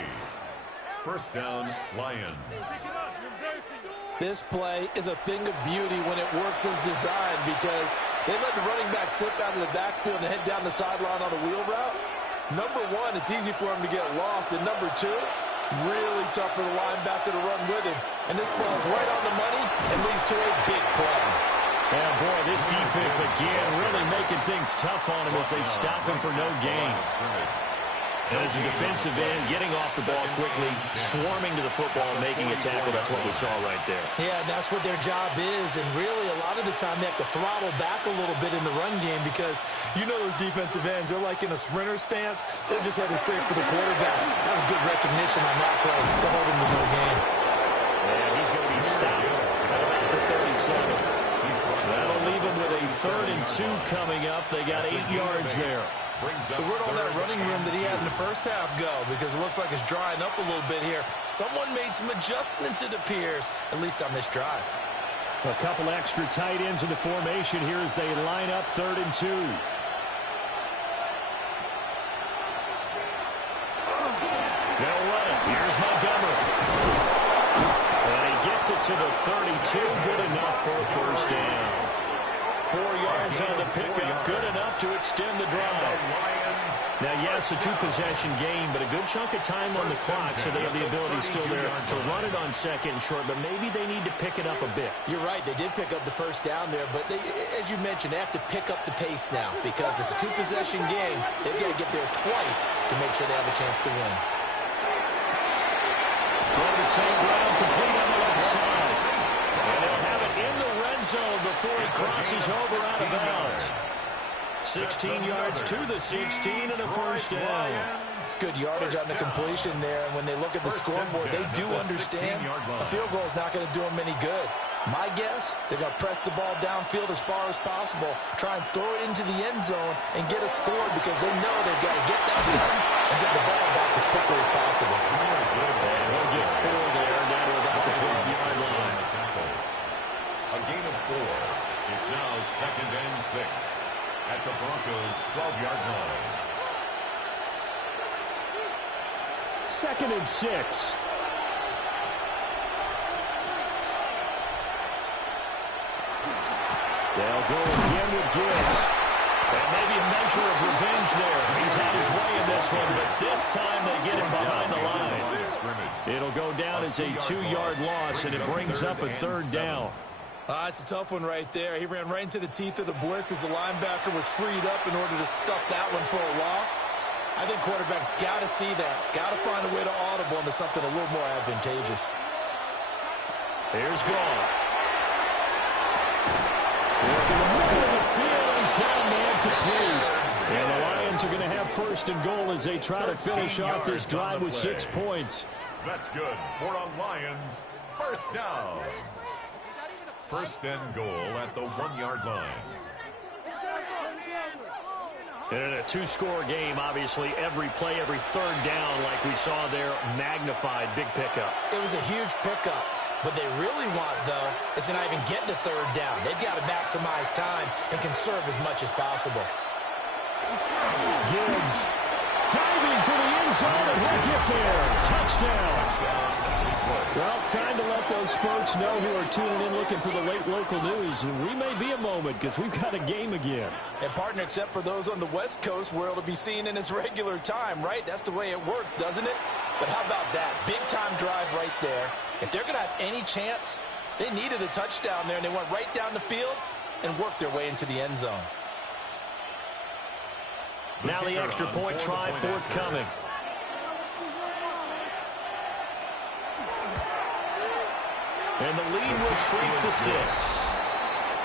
First down, Lions. This play is a thing of beauty when it works as designed, because they let the running back slip out of the backfield and head down the sideline on a wheel route. Number one, it's easy for him to get lost. And number two, really tough for the linebacker to run with him. And this ball's right on the money and leads to a big play. And boy, this defense again really making things tough on him as they stop him for no gain. And as a defensive end, getting off the ball quickly, swarming to the football, making a tackle, that's what we saw right there. Yeah, that's what their job is. And really, a lot of the time, they have to throttle back a little bit in the run game, because you know those defensive ends, they're like in a sprinter stance. They're just headed straight for the quarterback. That was good recognition on that play to hold him to no gain. And he's going to be stopped at about the 37. That'll leave him with a 3rd and 2 coming up. They got 8 yards there. So where'd all that running room that he had in the first half go? Because it looks like it's drying up a little bit here. Someone made some adjustments, it appears, at least on this drive. A couple extra tight ends in the formation here as they line up 3rd and 2. They'll run it. Here's Montgomery. And he gets it to the 32. Good enough for a first down. 4 yards on the pickup. Good enough to extend the drive. Now, yes, a 2-possession game, but a good chunk of time on the clock, so they have the ability still there to run it on 2nd and short, but maybe they need to pick it up a bit. You're right. They did pick up the first down there, but they, as you mentioned, they have to pick up the pace now, because it's a 2-possession game. They've got to get there twice to make sure they have a chance to win. Throw the same ground, complete on the left side. And they'll have it in the red zone before he crosses over out of bounds. 16 yards to the 16 and a first down. Good yardage on the completion there. And when they look at the scoreboard, they do understand a field goal is not going to do them any good. My guess, they're going to press the ball downfield as far as possible, try and throw it into the end zone and get a score, because they know they've got to get that done and get the ball back as quickly as possible. And he'll get 4 there, down to about the 12-yard line. A gain of 4. It's now 2nd and 6 at the Broncos' 12-yard line. 2nd and 6. They'll go again with Gibbs. And maybe a measure of revenge there. He's had his way in this one, but this time they get him behind the line. It'll go down as a 2-yard loss, and it brings up a 3rd down. It's a tough one right there. He ran right into the teeth of the blitz as the linebacker was freed up in order to stuff that one for a loss. I think quarterbacks got to see that. Got to find a way to audible into something a little more advantageous. Here's Gall. Working the middle of the field, he's got a man complete. And the Lions are going to have 1st and goal as they try to finish off this drive with 6 points. That's good. For the Lions, first down. 1st and goal at the 1-yard line. And in a 2-score game, obviously, every play, every 3rd down, like we saw there, magnified, big pickup. It was a huge pickup. What they really want, though, is to not even get to 3rd down. They've got to maximize time and conserve as much as possible. Gibbs diving for the end zone, and he'll get there. Touchdown. play. Well, time to let those folks know who are tuning in looking for the late local news. We may be a moment because we've got a game again. And, partner, except for those on the West Coast where it'll be seen in its regular time, right? That's the way it works, doesn't it? But how about that? Big-time drive right there. If they're going to have any chance, they needed a touchdown there, and they went right down the field and worked their way into the end zone. Now the extra point try forthcoming. And the lead will shrink to 6.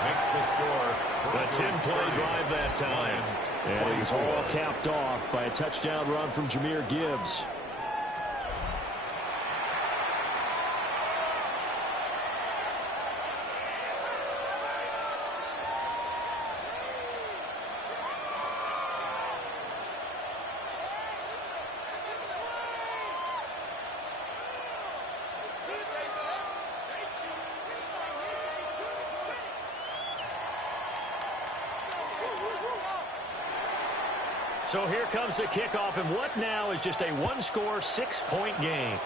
Makes the score. A 10-play drive that time. And it was all capped off by a touchdown run from Jahmyr Gibbs. So here comes the kickoff, and what now is just a one-score, 6-point game.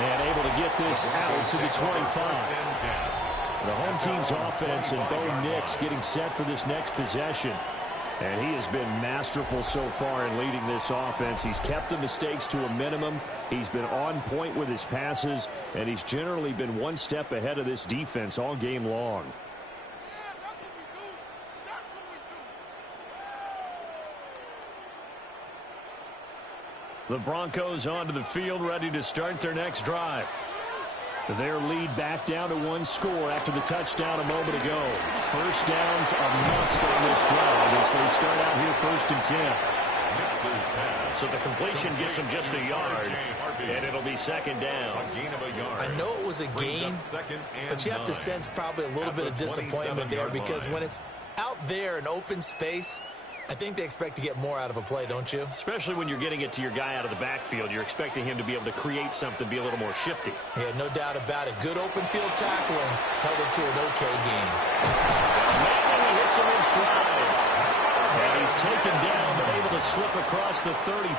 And able to get this out to the 25. The home team's offense and Bo Nix getting set for this next possession. And he has been masterful so far in leading this offense. He's kept the mistakes to a minimum. He's been on point with his passes, and he's generally been one step ahead of this defense all game long. The Broncos onto the field, ready to start their next drive. Their lead back down to one score after the touchdown a moment ago. First down's a must on this drive as they start out here 1st and 10. So the completion gets them just a yard, and it'll be 2nd down. I know it was a gain, but you have to sense probably a little bit of disappointment there because when it's out there in open space, I think they expect to get more out of a play, don't you? Especially when you're getting it to your guy out of the backfield. You're expecting him to be able to create something, be a little more shifty. Yeah, no doubt about it. Good open field tackling held it to an okay game. Manning hits him in stride. And he's taken down but able to slip across the 35.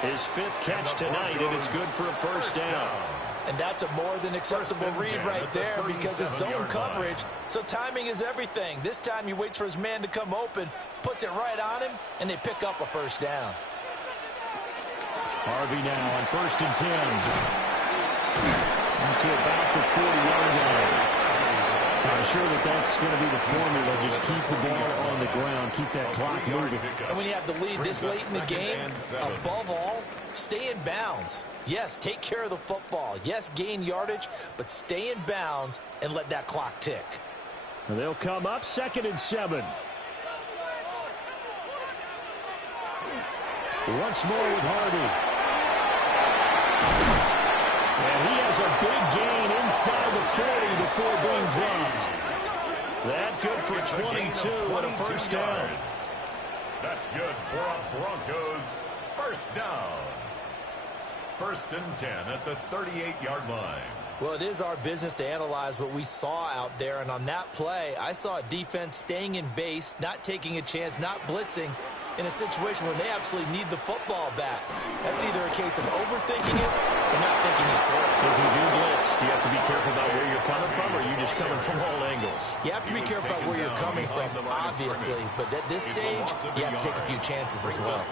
His 5th catch tonight, and it's good for a first down. And that's a more than acceptable read right there because it's zone coverage, so timing is everything. This time he waits for his man to come open, puts it right on him, and they pick up a first down. Harvey now on 1st and 10. Into about the 40-yard line. I'm sure that's going to be the formula. Just keep the ball on the ground, keep that clock moving. And when you have the lead this late in the game, above all, stay in bounds. Yes, take care of the football. Yes, gain yardage, but stay in bounds and let that clock tick. And they'll come up 2nd and 7. Once more with Harvey. And he has a big gain inside the 40 before being dropped. That good for 22 and a first down. That's good for a Broncos first down. 1st and 10 at the 38-yard line. Well, it is our business to analyze what we saw out there, and on that play, I saw a defense staying in base, not taking a chance, not blitzing, in a situation where they absolutely need the football back. That's either a case of overthinking it or not thinking it through. If you do blitz, do you have to be careful about where you're coming from, or are you just coming from all angles? You have to be careful about where you're coming from, obviously, but at this stage, you have to take a few chances as well.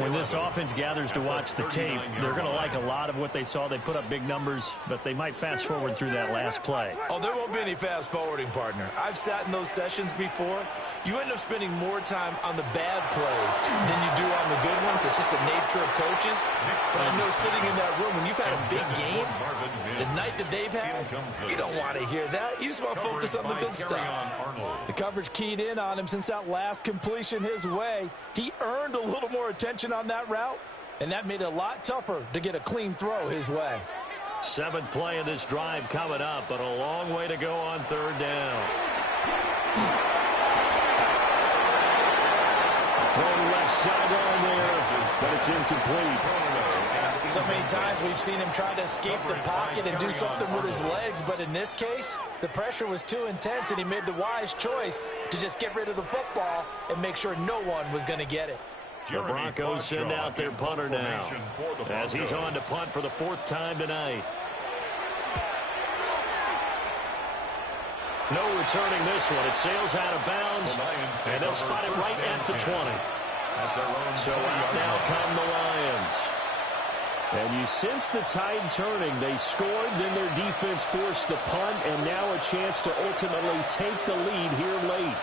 When this offense gathers to watch the tape, they're going to like a lot of what they saw. They put up big numbers, but they might fast forward through that last play. Oh, there won't be any fast forwarding, partner. I've sat in those sessions before. You end up spending more time on the bad plays than you do on the good ones. It's just the nature of coaches. But I know sitting in that room, when you've had a big game, the night that they've had, you don't want to hear that. You just want to focus on the good stuff. The coverage keyed in on him since that last completion his way. He earned a little more attention on that route, and that made it a lot tougher to get a clean throw his way. 7th play of this drive coming up, but a long way to go on 3rd down. Throw left sideline there, but it's incomplete. So many times we've seen him try to escape the pocket and do something with his legs, but in this case, the pressure was too intense, and he made the wise choice to just get rid of the football and make sure no one was going to get it. The Broncos send out their punter now as he's on to punt for the 4th time tonight. No returning this one. It sails out of bounds, and they'll spot it right at the 20. So out now come the Lions. And you sense the tide turning. They scored, then their defense forced the punt, and now a chance to ultimately take the lead here late.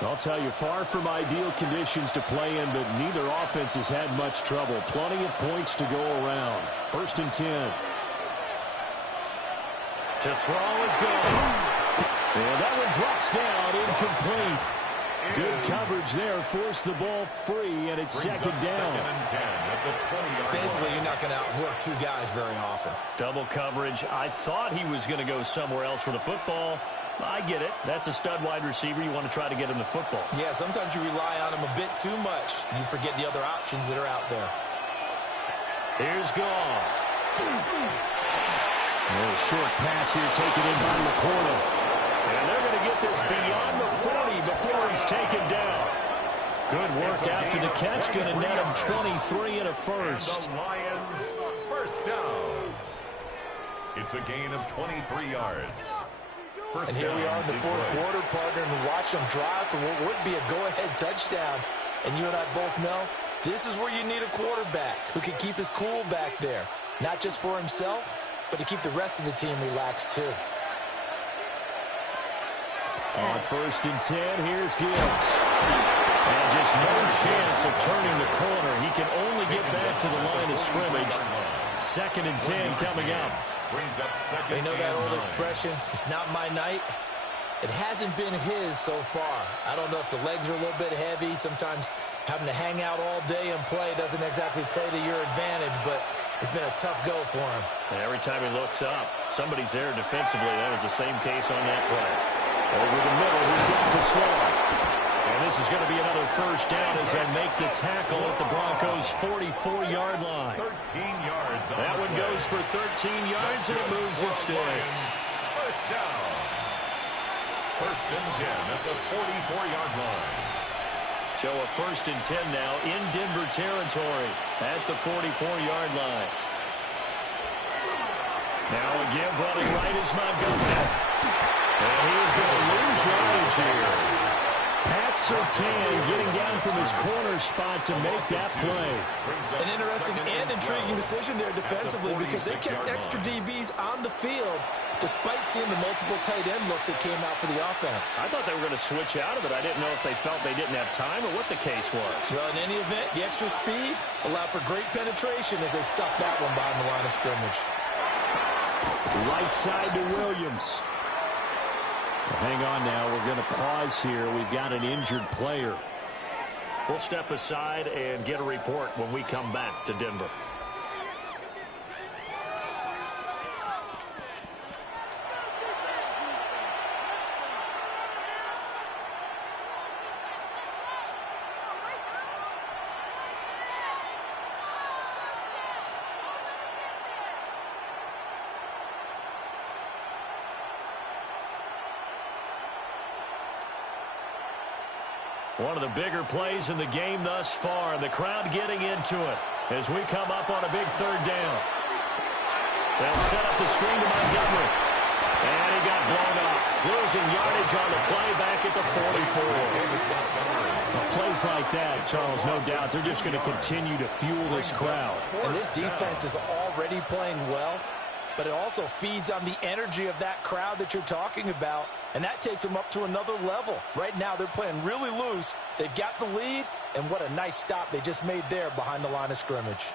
I'll tell you, far from ideal conditions to play in, but neither offense has had much trouble. Plenty of points to go around. 1st and 10. To throw is good. And that one drops down, incomplete. Good coverage there, forced the ball free, and it's 2nd down. Basically, you're not going to outwork 2 guys very often. Double coverage. I thought he was going to go somewhere else with the football. I get it. That's a stud wide receiver. You want to try to get him the football. Yeah, sometimes you rely on him a bit too much. You forget the other options that are out there. Here's Goff. A short pass here, taken in by the corner. And they're going to get this beyond the 40 before he's taken down. Good work after the catch. Going to net him 23 and a first. And the Lions, 1st down. It's a gain of 23 yards. And here we are in the 4th quarter, partner, and watch them drive for what would be a go-ahead touchdown. And you and I both know this is where you need a quarterback who can keep his cool back there. Not just for himself, but to keep the rest of the team relaxed too. On 1st and 10, here's Gibbs. And just no chance of turning the corner. He can only get back to the line of scrimmage. 2nd and 10 coming up. You know that old expression, it's not my night? It hasn't been his so far. I don't know if the legs are a little bit heavy. Sometimes having to hang out all day and play doesn't exactly play to your advantage, but it's been a tough go for him. And every time he looks up, somebody's there defensively. That was the same case on that play. Over the middle, he's got to slow. And this is going to be another 1st down as they make the tackle at the Broncos' 44-yard line. 13 yards. That one goes for 13 yards, and it moves the sticks. 1st down. 1st and 10 at the 44-yard line. So a 1st and 10 now in Denver territory at the 44-yard line. Now a give running right is Montgomery. And he is going to lose yardage here. Pat Surtain getting down from his corner spot to make that play. An interesting and intriguing decision there defensively because they kept extra DBs on the field despite seeing the multiple tight end look that came out for the offense. I thought they were going to switch out of it. I didn't know if they felt they didn't have time or what the case was. Well, in any event, the extra speed allowed for great penetration as they stuffed that one behind the line of scrimmage. Right side to Williams. Hang on now. We're going to pause here. We've got an injured player. We'll step aside and get a report when we come back to Denver. One of the bigger plays in the game thus far, and the crowd getting into it as we come up on a big 3rd down. They'll set up the screen to Montgomery. And he got blown up. Losing yardage on the play back at the 44. Plays like that, Charles, no doubt, they're just going to continue to fuel this crowd. And this defense is already playing well, but it also feeds on the energy of that crowd that you're talking about, and that takes them up to another level. Right now, they're playing really loose. They've got the lead, and what a nice stop they just made there behind the line of scrimmage.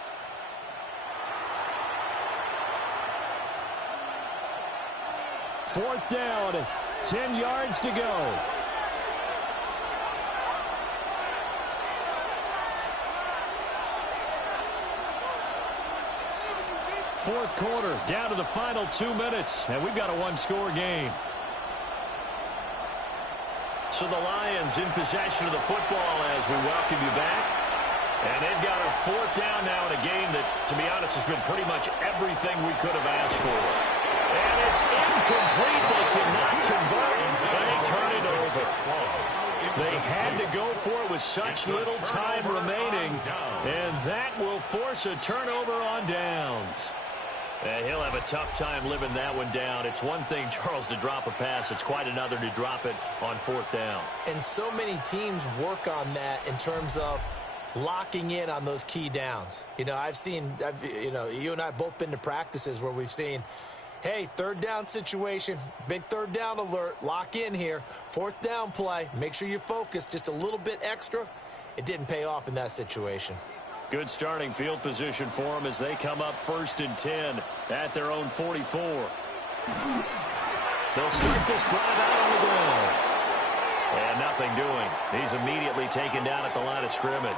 Fourth down, 10 yards to go. Fourth quarter, down to the final 2 minutes, and we've got a one-score game. So the Lions in possession of the football as we welcome you back. And they've got a 4th down now in a game that, to be honest, has been pretty much everything we could have asked for. And it's incomplete. They cannot convert, and they turn it over. go for it with such little time remaining. And that will force a turnover on downs. And he'll have a tough time living that one down. It's one thing, Charles, to drop a pass. It's quite another to drop it on 4th down. And so many teams work on that in terms of locking in on those key downs. You know, you and I have both been to practices where we've seen, hey, 3rd down situation, big 3rd down alert, lock in here. 4th down play, make sure you focus just a little bit extra. It didn't pay off in that situation. Good starting field position for them as they come up 1st and 10 at their own 44. They'll start this drive out on the ground. And nothing doing. He's immediately taken down at the line of scrimmage.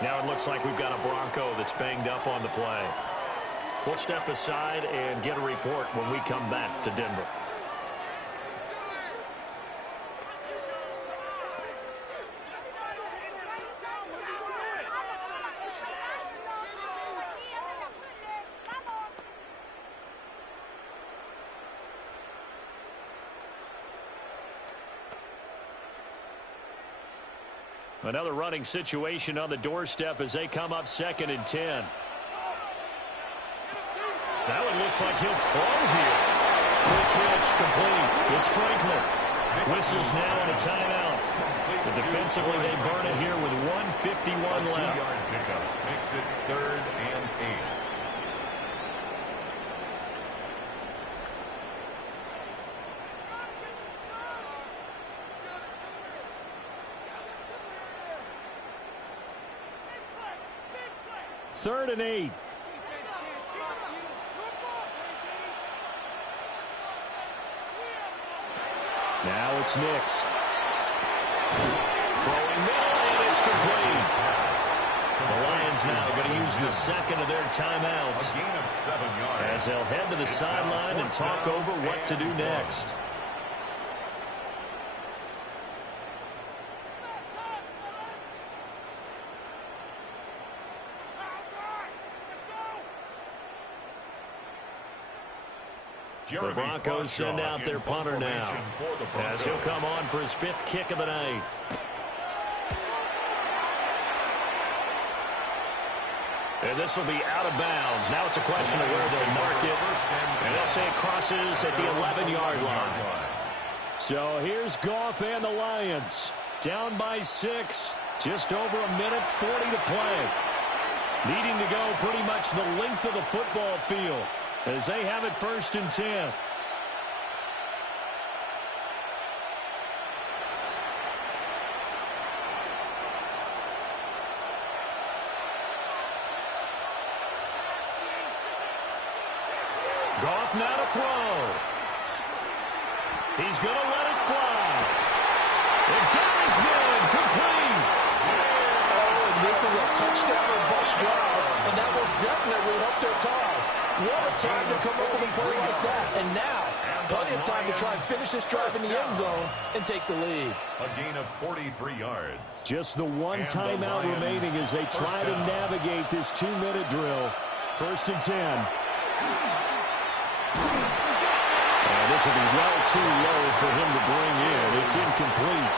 Now it looks like we've got a Bronco that's banged up on the play. We'll step aside and get a report when we come back to Denver. Another running situation on the doorstep as they come up 2nd and 10. That one looks like he'll throw here. Quick catch, complete. It's Franklin. Whistles now and a timeout. So defensively, they burn it here with 1:51 left. 2-yard pickup makes it 3rd and 8. Third and 8. Now it's Nix. Throwing middle, and it's complete. The Lions now going to use the 2nd of their timeouts. A gain of 7 yards. As they'll head to the sideline and talk over what to do next. The Broncos send out their punter now, as he'll come on for his 5th kick of the night. And this will be out of bounds. Now it's a question of where they'll mark it. And they'll say it crosses at the 11-yard line. So here's Goff and the Lions. Down by 6. Just over a minute 40 to play. Needing to go pretty much the length of the football field as they have it 1st and 10. Goff now to throw. He's going to let it fly. And got his man complete. Oh, and this is a touchdown or bust drive, and that will definitely help their cause. What a time to come up with a play like that. And now, plenty of time to try and finish this drive in the end zone and take the lead. A gain of 43 yards. Just the one timeout remaining as they try to navigate this 2-minute drill. 1st and 10. And this will be well too low for him to bring in. It's incomplete.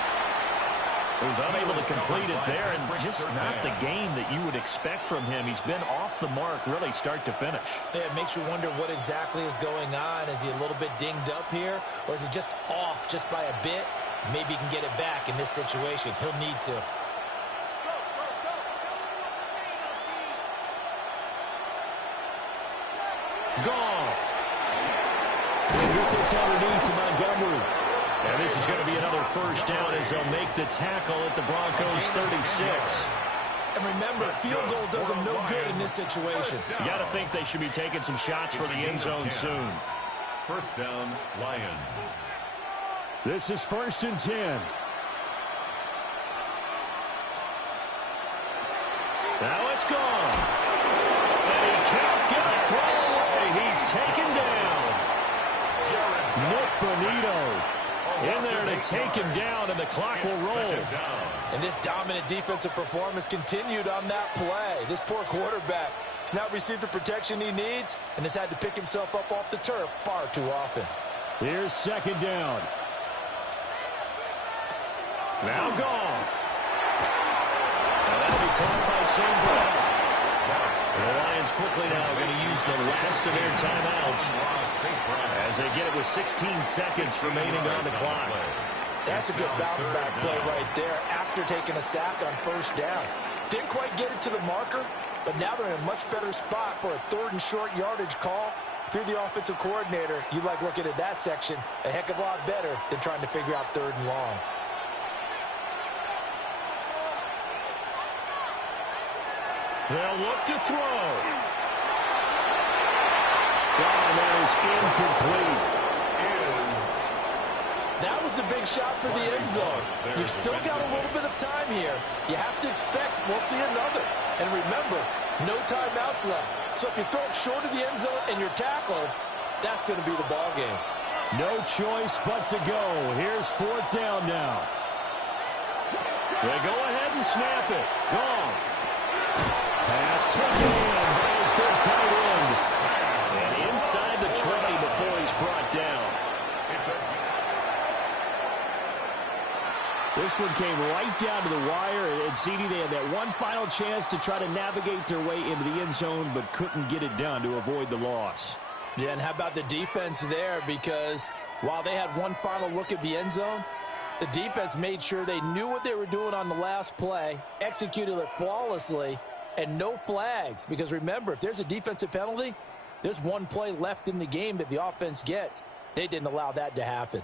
He was unable to complete it there, and just not the game that you would expect from him. He's been off the mark really start to finish. Yeah, it makes you wonder what exactly is going on. Is he a little bit dinged up here, or is he just off just by a bit? Maybe he can get it back in this situation. He'll need to. Goff. He'll get this underneath to Montgomery. And this is going to be another 1st down as they'll make the tackle at the Broncos 36. And remember, field goal does them no good in this situation. You got to think they should be taking some shots for the end zone soon. 1st down, Lions. This is 1st and 10. Now it's gone. And he can't get a throw away. He's taken down. Nick Bonito in there to take him down, and the clock will roll. And this dominant defensive performance continued on that play. This poor quarterback has not received the protection he needs and has had to pick himself up off the turf far too often. Here's 2nd down. Now Goff. And that'll be caught by St. Brown. The Lions quickly now going to use the last of their timeouts as they get it with 16 seconds remaining on the clock. That's a good bounce-back play right there after taking a sack on first down. Didn't quite get it to the marker, but now they're in a much better spot for a 3rd and short yardage call. If you're the offensive coordinator, you like looking at that section a heck of a lot better than trying to figure out 3rd and long. They'll look to throw. And that is incomplete. That was a big shot for the end zone. You've still got a little bit of time here. You have to expect we'll see another. And remember, no timeouts left. So if you throw it short of the end zone and you're tackled, that's going to be the ball game. No choice but to go. Here's 4th down now. They go ahead and snap it. Goff. Pass taken in by his good tight end. And inside the 20 before he's brought down. This one came right down to the wire, and CD, they had that one final chance to try to navigate their way into the end zone, but couldn't get it done to avoid the loss. Yeah, and how about the defense there? Because while they had one final look at the end zone, the defense made sure they knew what they were doing on the last play, executed it flawlessly, and no flags. Because remember, if there's a defensive penalty, there's one play left in the game that the offense gets. They didn't allow that to happen.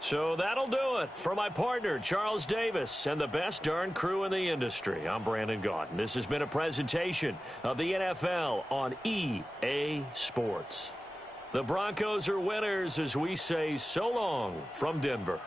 So that'll do it for my partner, Charles Davis, and the best darn crew in the industry. I'm Brandon Gaudin. This has been a presentation of the NFL on EA Sports. The Broncos are winners as we say so long from Denver.